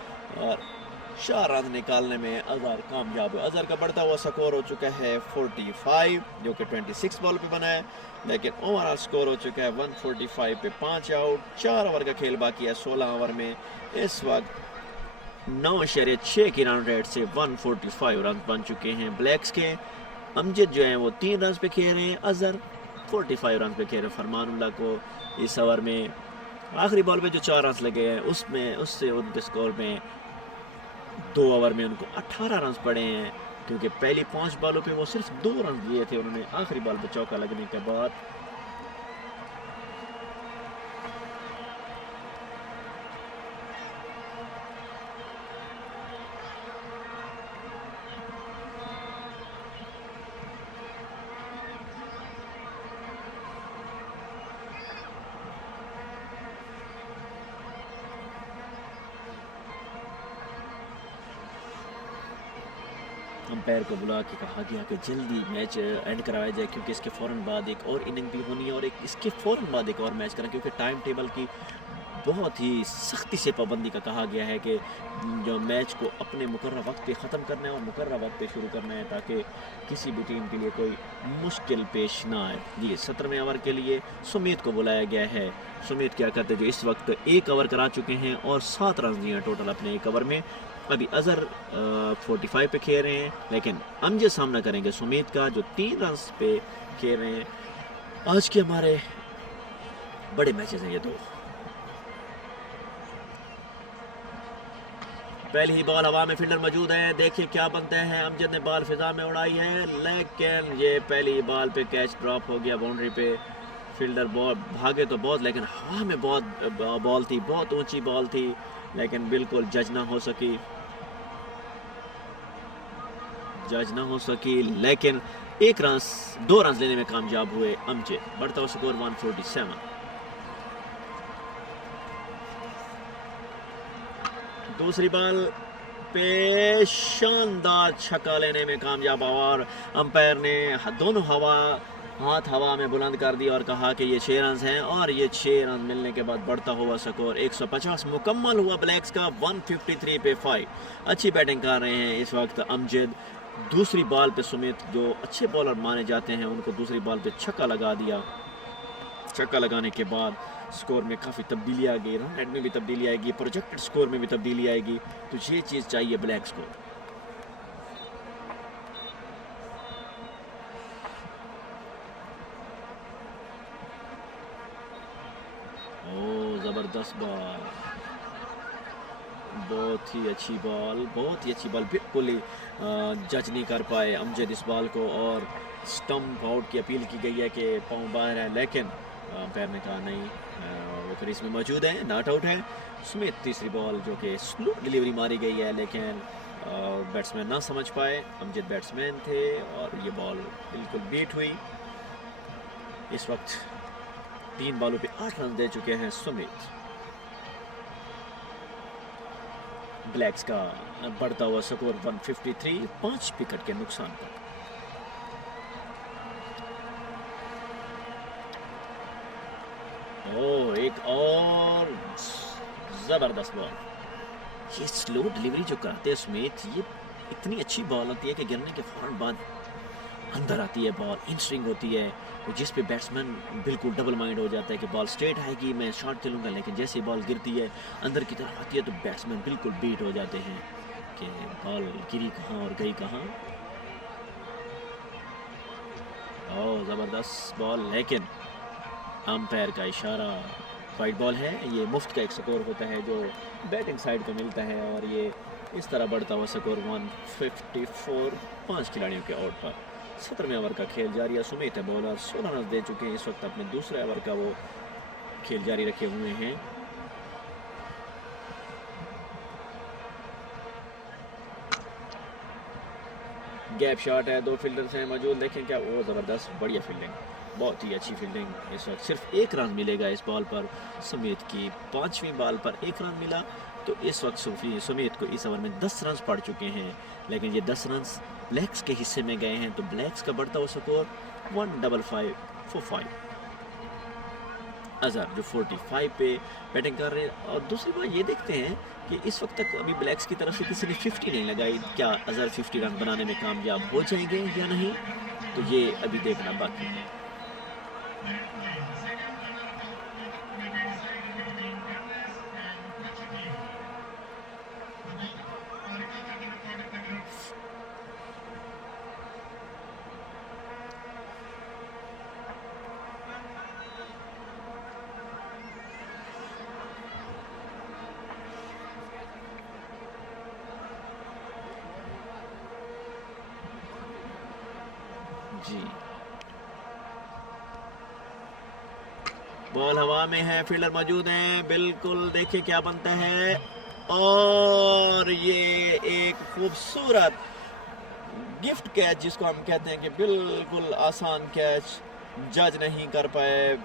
4 रन निकालने में अजहर कामयाब है। अजहर का बढ़ता हुआ स्कोर हो चुका है 45, जो कि 26 बॉल पे बना है, लेकिन ओवरऑल स्कोर हो चुका है 145 पे 5 आउट। 4 ओवर का खेल बाकी है। 16 ओवर में इस वक्त 9.6 की रन रेट से 145 रन बन चुके हैं ब्लैक्स के। अमजद जो है वो 3 रन पे खेल रहे हैं, अजहर 45 रन पे खेल रहे हैं। फरमानुल्लाह को इस ओवर में आखिरी बॉल पे जो 4 रन लगे हैं उससे उनके स्कोर में 2 ओवर में उनको 18 रन पड़े हैं, क्योंकि पहली 5 बॉलों पे वो सिर्फ 2 रन दिए थे उन्होंने आखिरी बॉल पे चौका लगने के बाद। अंपायर को बुला के कहा गया कि जल्दी मैच एंड करवाया जाए, क्योंकि इसके फ़ौरन बाद एक और इनिंग भी होनी है और इसके फ़ौरन बाद एक और मैच करें, क्योंकि टाइम टेबल की बहुत ही सख्ती से पाबंदी का कहा गया है कि जो मैच को अपने मुकर्रर वक्त पे ख़त्म करना है और मुकर्रर वक्त पे शुरू करना है, ताकि किसी भी टीम के लिए कोई मुश्किल पेश ना आए। ये 17वें ओवर के लिए सुमीत को बुलाया गया है। सुमीत क्या करते जो इस वक्त 1 ओवर करा चुके हैं और 7 रन दिए हैं टोटल अपने 1 ओवर में। अभी अजहर 45 पे खेल रहे हैं, लेकिन अमजद सामना करेंगे सुमीत का, जो 3 रन पे खेल रहे हैं। आज के हमारे बड़े मैचेस हैं ये 2। पहली ही बॉल हवा में, फील्डर मौजूद है, देखिए क्या बनते हैं। अमजद ने बॉल फिजा में उड़ाई है, लेकिन ये पहली ही बॉल पे कैच ड्रॉप हो गया बाउंड्री पे। फील्डर बॉल भागे तो बहुत, लेकिन हवा में बहुत बॉल थी, बहुत ऊंची बॉल थी, लेकिन बिल्कुल जज ना हो सकी, लेकिन एक रन 2 रन लेने में कामयाब हुए अमजद। बढ़ता हुआ स्कोर 147। दूसरी बॉल पे शानदार छक्का लेने में कामयाब हुआ और अंपायर ने दोनों हाथ हवा में बुलंद कर दिया और कहा कि ये 6 रन हैं। और ये 6 रन मिलने के बाद बढ़ता हुआ स्कोर 150 मुकम्मल हुआ ब्लैक्स का, 153 पे 5। अच्छी बैटिंग कर रहे हैं इस वक्त अमजद। दूसरी बॉल पे सुमित, जो अच्छे बॉलर माने जाते हैं, उनको दूसरी बॉल पे छक्का लगा दिया। छक्का लगाने के बाद स्कोर में काफ़ी तब्दीली आ गई, रन रेट में भी तब्दीली आएगी, प्रोजेक्टेड स्कोर में भी तब्दीली आएगी। तो ये चीज़ चाहिए ब्लैक्स को। ओ ज़बरदस्त बॉल, बहुत ही अच्छी बॉल, बिल्कुल ही जज नहीं कर पाए अमजद इस बॉल को, और स्टंप आउट की अपील की गई है कि पाँव बाहर है, लेकिन अंपायर ने कहा नहीं, वो क्रीज में मौजूद है, नॉट आउट है। सुमित तीसरी बॉल जो कि स्लो डिलीवरी मारी गई है, लेकिन बैट्समैन ना समझ पाए, अमजद बैट्समैन थे और ये बॉल बिल्कुल बीट हुई। इस वक्त 3 बॉलों पे 8 रन दे चुके हैं सुमित। ब्लैक्स का बढ़ता हुआ स्कोर 153, 5 विकेट के नुकसान पर। ओ एक और जबरदस्त बॉल, ये स्लो डिलीवरी जो कराते हैं सुमित, ये इतनी अच्छी बॉल होती है कि गिरने के फौरन बाद अंदर आती है बॉल, इन स्विंग होती है, जिस पे बैट्समैन बिल्कुल डबल माइंड हो जाता है कि बॉल स्ट्रेट आएगी, मैं शॉट खेलूंगा, लेकिन जैसे ही बॉल गिरती है अंदर की तरफ आती है तो बैट्समैन बिल्कुल बीट हो जाते हैं कि बॉल गिरी कहाँ और गई कहाँ। ओ ज़बरदस्त बॉल, लेकिन अंपायर का इशारा, वाइड बॉल है। ये मुफ्त का एक स्कोर होता है जो बैटिंग साइड को मिलता है, और ये इस तरह बढ़ता हुआ स्कोर 154, 5 खिलाड़ियों के आउट पर। 17वें ओवर का खेल जारी है। सुमित है बॉलर, 16 रन दे चुके हैं इस वक्त, अपने दूसरे ओवर का वो खेल जारी रखे हुए हैं। गैप शॉट है, 2 फील्डर्स हैं मौजूद, देखें क्या, वो ज़बरदस्त, बढ़िया फील्डिंग, बहुत ही अच्छी फील्डिंग। इस वक्त सिर्फ 1 रन मिलेगा इस बॉल पर। सुमित की 5वीं बॉल पर 1 रन मिला, तो इस वक्त सुमित को इस ओवर में 10 रन पड़ चुके हैं, लेकिन ये 10 रन ब्लैक्स के हिस्से में गए हैं, तो ब्लैक्स का बढ़ता हुआ स्कोर 155 for 5। अजहर जो 45 पे बैटिंग कर रहे हैं। और दूसरी बात ये देखते हैं कि इस वक्त तक अभी ब्लैक्स की तरफ से किसी ने 50 नहीं लगाई, क्या अजहर 50 रन बनाने में कामयाब हो जाएंगे या नहीं, तो ये अभी देखना बाकी है। जी, बॉल हवा में है, फील्डर मौजूद हैं, बिल्कुल देखिए क्या बनता है, और ये एक खूबसूरत गिफ्ट कैच जिसको हम कहते हैं कि बिल्कुल आसान कैच, जज नहीं कर पाए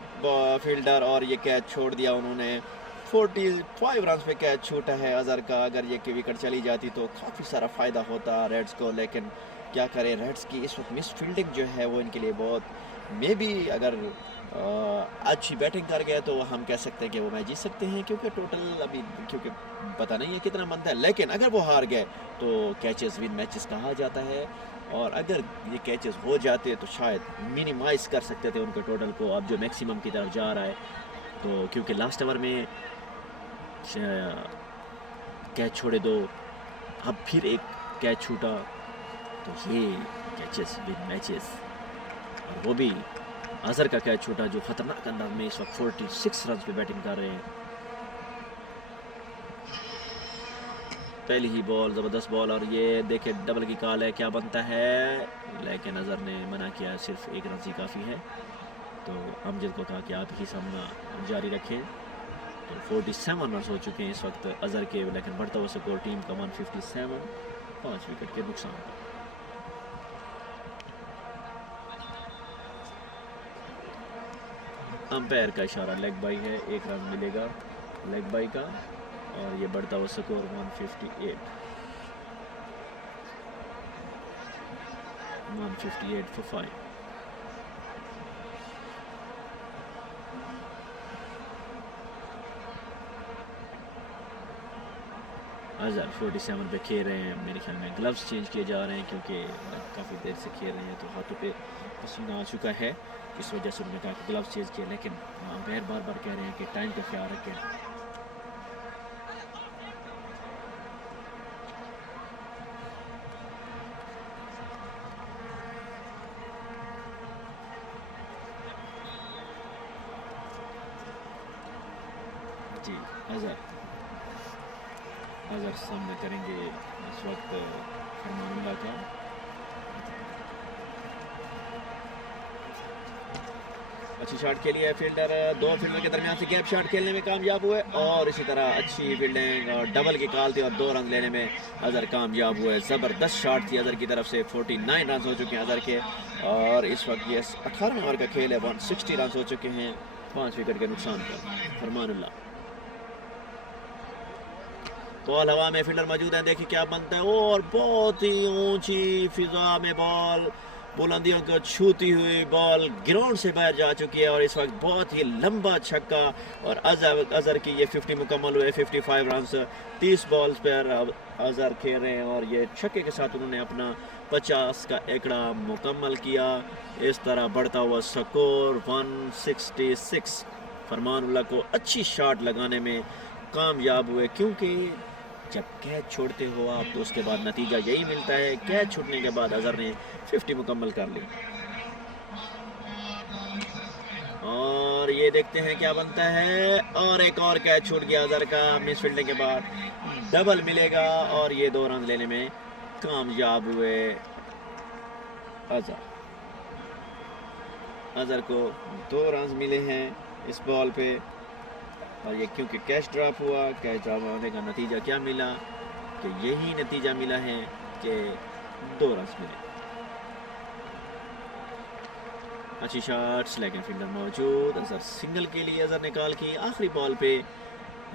फील्डर और ये कैच छोड़ दिया उन्होंने। 45 रन पे कैच छूटा है अजहर का। अगर ये विकेट चली जाती तो काफ़ी सारा फ़ायदा होता रेड्स को, लेकिन क्या करें, रेड्स की इस वक्त मिस फील्डिंग जो है वो इनके लिए बहुत, मे बी अगर अच्छी बैटिंग कर गया तो हम कह सकते हैं कि वो मैच जीत सकते हैं, क्योंकि टोटल अभी क्योंकि पता नहीं है कितना बनता है, लेकिन अगर वो हार गए तो कैचेस विन मैचेस कहा जाता है, और अगर ये कैचेस हो जाते तो शायद मिनिमाइज़ कर सकते थे उनके टोटल को, अब जो मैक्सिमम की तरफ जा रहा है। तो क्योंकि लास्ट ओवर में कैच छोड़े 2, अब फिर एक कैच छूटा, तो ये कैचेस विन मैचेस, और वो भी अजहर का कैच छूटा जो खतरनाक अंदाज में इस वक्त 46 रन पे बैटिंग कर रहे हैं। पहली ही बॉल ज़बरदस्त बॉल और ये देखिए डबल की कॉल है, क्या बनता है, लेकिन अज़हर ने मना किया, सिर्फ एक रन ही काफ़ी है। तो अमजद को कहा कि आप ही सामना जारी रखें। तो 47 रन हो चुके हैं इस वक्त अज़हर के, लेकिन बढ़ता हुआ स्कोर टीम का 157, 5 विकेट के नुकसान। अंपायर का इशारा लेग बाई है, एक रन मिलेगा लेग बाई का और ये बढ़ता हुआ स्कोर 158 for 5। अज़हर 47 पे खेल रहे हैं, मेरे ख्याल में ग्लव्स चेंज किए जा रहे हैं क्योंकि काफ़ी देर से खेल रहे हैं तो हाथों पे पसीना आ चुका है, इस वजह से उन्होंने कहा कि ग्लव्स चेंज किए। लेकिन अंपायर बार बार कह रहे हैं कि टाइम का ख्याल रखें। जी अज़हर सामना करेंगे इस वक्त फरमानुल्लाह का। अच्छी शॉट के लिए फील्डर, दो फील्डर के दरमियान से गैप शॉट खेलने में कामयाब हुए और इसी तरह अच्छी फील्डिंग और डबल की कॉल थी और 2 रन लेने में अज़हर कामयाब हुए। ज़बरदस्त शॉट थी अज़हर की तरफ से। 49 रन हो चुके हैं अज़हर के और इस वक्त ये 18वें ओवर का खेल है। 160 रन हो चुके हैं, 5 विकेट के नुकसान पर। फरमानुल्लाह बॉल हवा में, फील्डर मौजूद है, देखिए क्या बनता है और बहुत ही ऊंची फिजा में बॉल, बुलंदियों को छूती हुई बॉल ग्राउंड से बाहर जा चुकी है और इस वक्त बहुत ही लंबा छक्का और अज़हर की ये 50 मुकम्मल हुए। 55 रन 30 बॉल्स पर अज़हर खेल रहे हैं और ये छक्के के साथ उन्होंने अपना 50 का एकड़ा मुकम्मल किया। इस तरह बढ़ता हुआ स्कोर 166। फरमानुल्लाह को अच्छी शॉट लगाने में कामयाब हुए क्योंकि जब कैच छोड़ते हो आप तो उसके बाद नतीजा यही मिलता है। कैच छूटने के बाद अज़हर ने 50 मुकम्मल कर ली और ये देखते हैं क्या बनता है और एक और कैच छूट गया अज़हर का मिस फील्डिंग के बाद। डबल मिलेगा और ये 2 रन लेने में कामयाब हुए अज़हर को 2 रन मिले हैं इस बॉल पे और ये क्योंकि कैच ड्रॉप हुआ, कैच ड्रॉप होने का नतीजा क्या मिला कि यही नतीजा मिला है कि 2 रन मिले। अच्छी शॉट्स लेकिन फील्डर मौजूद। अज़हर सिंगल के लिए अज़हर निकाल की आखिरी बॉल पे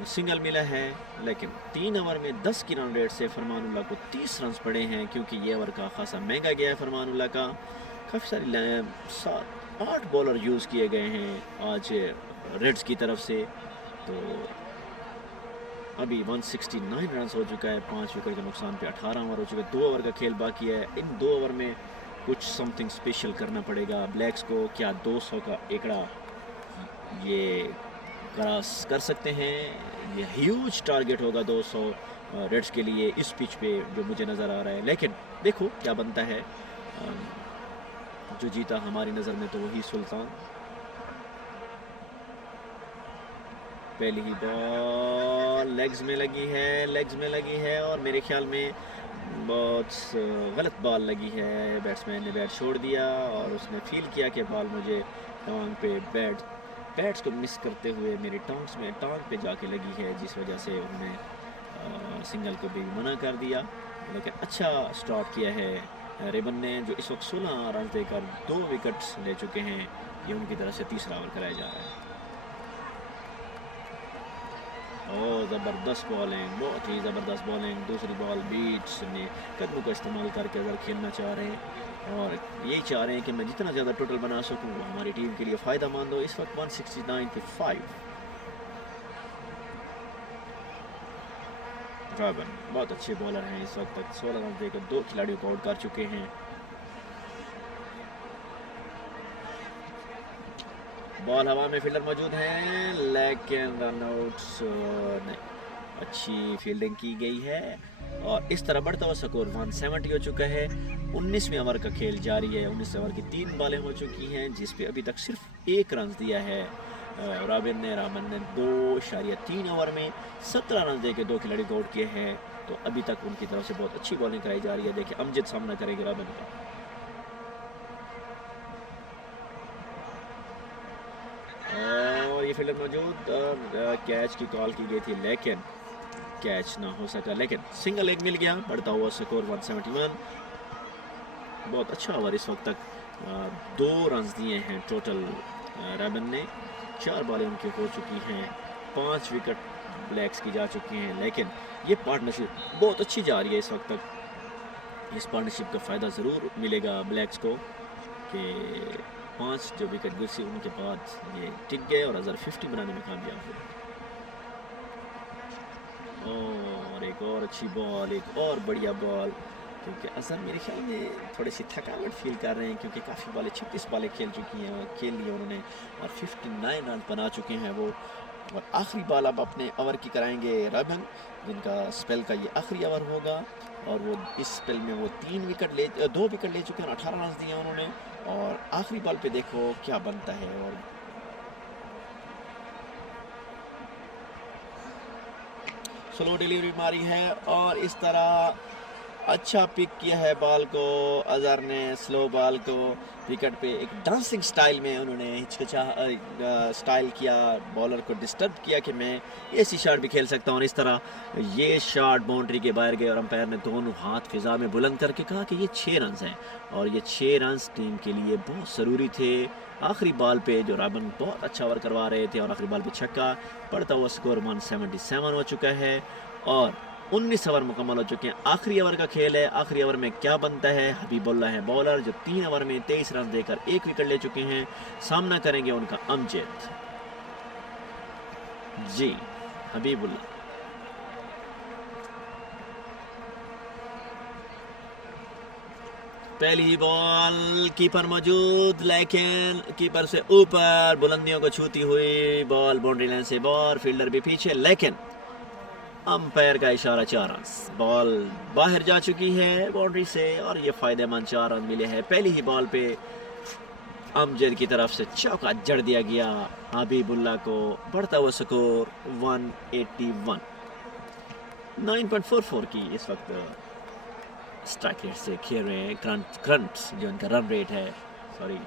सिंगल मिला है लेकिन 3 ओवर में 10 की रन रेट से फरमानुल्लाह को 30 रन पड़े हैं क्योंकि ये ओवर का खासा महंगा गया है फरमानुल्लाह का। काफ़ी सारी 7-8 बॉलर यूज़ किए गए हैं आज रेड्स की तरफ से। तो अभी 169 रन हो चुका है, 5 विकेट के नुकसान पे 18 ओवर हो चुके हैं। 2 ओवर का खेल बाकी है। इन 2 ओवर में कुछ समथिंग स्पेशल करना पड़ेगा ब्लैक्स को। क्या 200 का एकड़ा ये क्रॉस कर सकते हैं? ये ह्यूज टारगेट होगा 200 रेड्स के लिए इस पिच पे जो मुझे नज़र आ रहा है। लेकिन देखो क्या बनता है। जो जीता हमारी नज़र में तो वही सुल्तान। पहली ही बॉल लेग्स में लगी है और मेरे ख्याल में बहुत गलत बॉल लगी है। बैट्समैन ने बैट छोड़ दिया और उसने फील किया कि बॉल मुझे टांग पे बैट्स को मिस करते हुए मेरी टांग पे जाके लगी है, जिस वजह से उन्होंने सिंगल को भी मना कर दिया। लेकिन अच्छा स्टार्ट किया है रिबन ने, जो इस वक्त 16 रन देकर 2 विकेट्स ले चुके हैं। ये उनकी तरफ से तीसरा ओवर कराया जा रहा है। और ज़बरदस्त बॉलिंग, बहुत ही ज़बरदस्त बॉलिंग। दूसरी बॉल बीट्स ने कदमों का इस्तेमाल करके अगर खेलना चाह रहे हैं और यही चाह रहे हैं कि मैं जितना ज़्यादा टोटल बना सकूं वो हमारी टीम के लिए फ़ायदा मंद हो। इस वक्त 169 पे 5। रॉबिन बहुत अच्छे बॉलर हैं, इस वक्त तक 16 रन देकर 2 खिलाड़ियों को आउट कर चुके हैं। बॉल हवा में, फील्डर मौजूद हैं लेकिन रनआउट्स नहीं। अच्छी फील्डिंग की गई है और इस तरह बढ़ता हुआ स्कोर 170 हो चुका है। 19वें ओवर का खेल जारी है। 19 ओवर की 3 बॉलें हो चुकी हैं जिस पे अभी तक सिर्फ 1 रन दिया है राबिन ने 2.3 ओवर में 17 रन देकर 2 खिलाड़ी को आउट किए हैं। तो अभी तक उनकी तरफ से बहुत अच्छी बॉलिंग कराई जा रही है। देखिए अमजद सामना करेंगे रबन का। और ये फील्डर मौजूद और कैच की कॉल की गई थी, लेकिन कैच ना हो सका, लेकिन सिंगल एक मिल गया। बढ़ता हुआ स्कोर 171। बहुत अच्छा ओवर इस वक्त तक। 2 रन दिए हैं टोटल रबन ने। 4 बॉलें उनकी हो चुकी हैं, 5 विकेट ब्लैक्स की जा चुकी हैं, लेकिन ये पार्टनरशिप बहुत अच्छी जा रही है इस वक्त तक। इस पार्टनरशिप का फ़ायदा ज़रूर मिलेगा ब्लैक्स को कि 5 जो विकेट गिर सी उनके बाद ये टिक गए और अज़हर 50 बनाने में कामयाब हुए। और एक और अच्छी बॉल, एक और बढ़िया बॉल, क्योंकि अज़हर मेरे ख्याल में थोड़ी सी थकावट फील कर रहे हैं, क्योंकि काफ़ी बॉलें 36 बॉलें खेल चुकी हैं, खेल ली उन्होंने और 59 रन बना चुके हैं वो। और आखिरी बॉल अब अपने ओवर की कराएंगे रबन, जिनका स्पेल का ये आखिरी ओवर होगा। और वो इस स्पेल में वो 2 विकेट ले चुके हैं और 18 रन दिए उन्होंने। और आखिरी बॉल पे देखो क्या बनता है। और स्लो डिलीवरी मारी है और इस तरह अच्छा पिक किया है बॉल को अज़हर ने। स्लो बॉल को विकेट पे एक डांसिंग स्टाइल में उन्होंने हिचकिचा स्टाइल किया, बॉलर को डिस्टर्ब किया कि मैं ऐसी शॉट भी खेल सकता हूँ। और इस तरह ये शॉट बाउंड्री के बाहर गए और अंपायर ने दोनों हाथ फिजा में बुलंद करके कहा कि ये 6 रन हैं और ये 6 रन टीम के लिए बहुत ज़रूरी थे। आखिरी बॉल पे जो रबन बहुत अच्छा ओवर करवा रहे थे और आखिरी बॉल पे छक्का। पड़ता हुआ स्कोर 177 हो चुका है और 19 ओवर मुकम्मल हो चुके हैं। आखिरी ओवर का खेल है। आखिरी ओवर में क्या बनता है। हबीबुल्लाह है बॉलर जो 3 ओवर में 23 रन देकर 1 विकेट ले चुके हैं। सामना करेंगे उनका अमजद जी, हबीबुल्लाह। पहली बॉल, कीपर मौजूद, लेकिन कीपर से ऊपर बुलंदियों को छूती हुई बॉल बाउंड्री लाइन से बाहर, फील्डर भी पीछे, लेकिन अंपायर का इशारा 4 रन। बॉल बाहर जा चुकी है बाउंड्री से और ये फ़ायदेमंद 4 रन मिले हैं। पहली ही बॉल पे अमजद की तरफ से चौका जड़ दिया गया हबीबुल्लाह को। बढ़ता हुआ स्कोर 181। 9.44 की इस वक्त स्ट्राइक रेट से खेल रहे हैं। करंट जो इनका रन रेट है, सॉरी,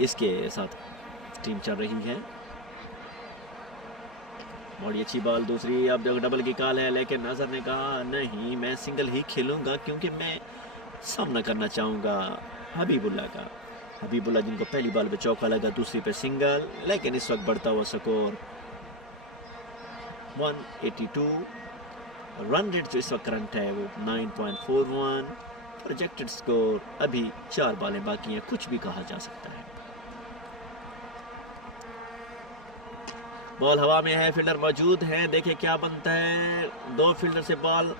इसके साथ टीम चल रही है। बड़ी अच्छी बॉल दूसरी, अब जो डबल की कॉल है, लेकिन अज़हर ने कहा नहीं, मैं सिंगल ही खेलूंगा क्योंकि मैं सामना करना चाहूँगा हबीबुल्लाह का। हबीबुल्लाह जिनको पहली बॉल पे चौका लगा, दूसरी पे सिंगल, लेकिन इस वक्त बढ़ता हुआ स्कोर 182। रन रेट जो इस वक्त करंट है वो 9.41। प्रोजेक्टेड स्कोर अभी 4 बॉलें बाकी हैं, कुछ भी कहा जा सकता है। बॉल हवा में है, फील्डर मौजूद है, देखें क्या बनता है। 2 फील्डर से बॉल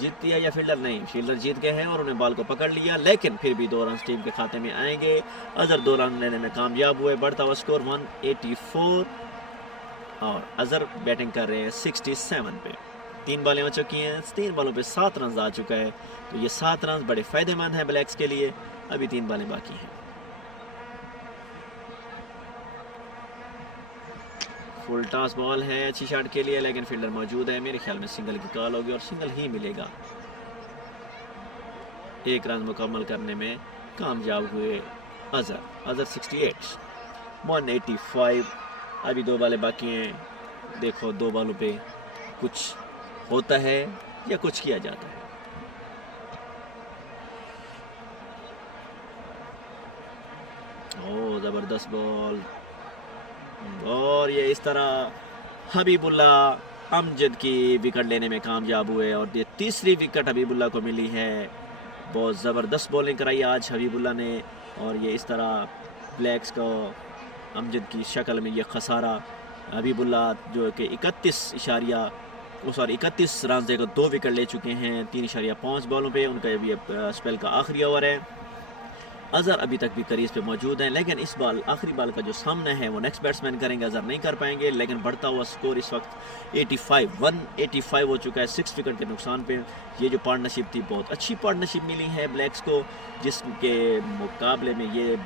जीतती है या फील्डर नहीं, फील्डर जीत गए हैं और उन्हें बॉल को पकड़ लिया, लेकिन फिर भी 2 रन टीम के खाते में आएंगे। अज़हर 2 रन लेने में कामयाब हुए। बढ़ता हुआ स्कोर 184 और अज़हर बैटिंग कर रहे हैं 67 पे। 3 बॉलें हो चुकी हैं, 3 बॉलों पे 7 रन आ चुका है, तो ये 7 रन बड़े फ़ायदेमंद हैं ब्लैक्स के लिए। अभी 3 बॉलें बाकी हैं। फुल टॉस बॉल है अच्छी शॉट के लिए, लेकिन फील्डर मौजूद है। मेरे ख्याल में सिंगल की कॉल होगी और सिंगल ही मिलेगा। 1 रन मुकम्मल करने में कामयाब हुए अज़हर 68। 185। अभी 2 बॉलें बाकी हैं। देखो 2 बॉलों पे कुछ होता है या कुछ किया जाता है। ओ ज़बरदस्त बॉल, और ये इस तरह हबीबुल्लाह अमजद की विकेट लेने में कामयाब हुए और ये तीसरी विकेट हबीबुल्लाह को मिली है। बहुत ज़बरदस्त बॉलिंग कराई आज हबीबुल्लाह ने और ये इस तरह ब्लैक्स को अमजद की शक्ल में ये खसारा। हबीबुल्लाह जो कि 31 रन देकर 2 विकेट ले चुके हैं 3.5 बॉलों पे। उनका भी स्पेल का आखिरी ओवर है। अज़हर अभी तक भी क्रीज पे मौजूद हैं, लेकिन इस बॉल आखिरी बॉल का जो सामना है वो नेक्स्ट बैट्समैन करेंगे, अज़हर नहीं कर पाएंगे। लेकिन बढ़ता हुआ स्कोर इस वक्त 185 हो चुका है 6 विकेट के नुकसान पे। ये जो पार्टनरशिप थी बहुत अच्छी पार्टनरशिप मिली है ब्लैक्स को, जिसके मुकाबले में ये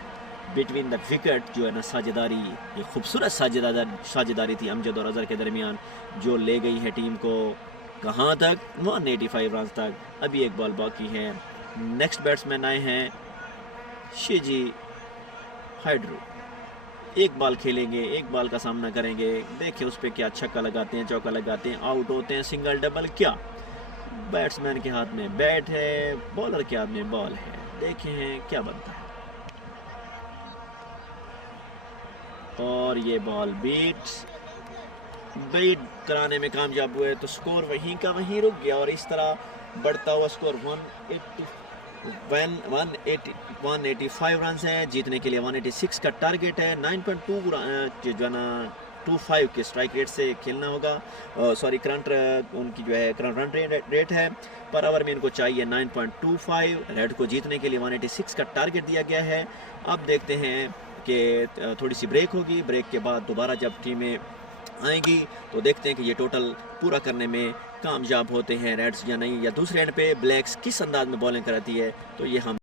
बिटवीन द विकेट जो है ना साझेदारी, ये खूबसूरत साझेदारी थी अमजद और अज़हर के दरमियान, जो ले गई है टीम को कहाँ तक? 185 रन तक। अभी एक बॉल बाकी है। नेक्स्ट बैट्समैन आए हैं शिजी हाइड्रो। एक बॉल खेलेंगे, एक बॉल का सामना करेंगे। देखें उस पर क्या छक्का लगाते हैं, चौका लगाते हैं, आउट होते हैं, सिंगल डबल, क्या? बैट्समैन के हाथ में बैट है, बॉलर के हाथ में बॉल है। देखें हैं क्या बनता है। और ये बॉल बीट कराने में कामयाब हुए तो स्कोर वहीं का वहीं रुक गया और इस तरह बढ़ता हुआ स्कोर 185 रन है। जीतने के लिए 186 का टारगेट है। 9.2 जो है ना 25 के स्ट्राइक रेट से खेलना होगा। सॉरी, करंट उनकी जो है करंट रन रेट है पर ओवर में इनको चाहिए 9.25। रेड को जीतने के लिए 186 का टारगेट दिया गया है। अब देखते हैं कि थोड़ी सी ब्रेक होगी। ब्रेक के बाद दोबारा जब टीमें आएंगी तो देखते हैं कि ये टोटल पूरा करने में कामयाब होते हैं रेड्स या नहीं, या दूसरे एंड पे ब्लैक्स किस अंदाज में बॉलिंग कराती है। तो ये हम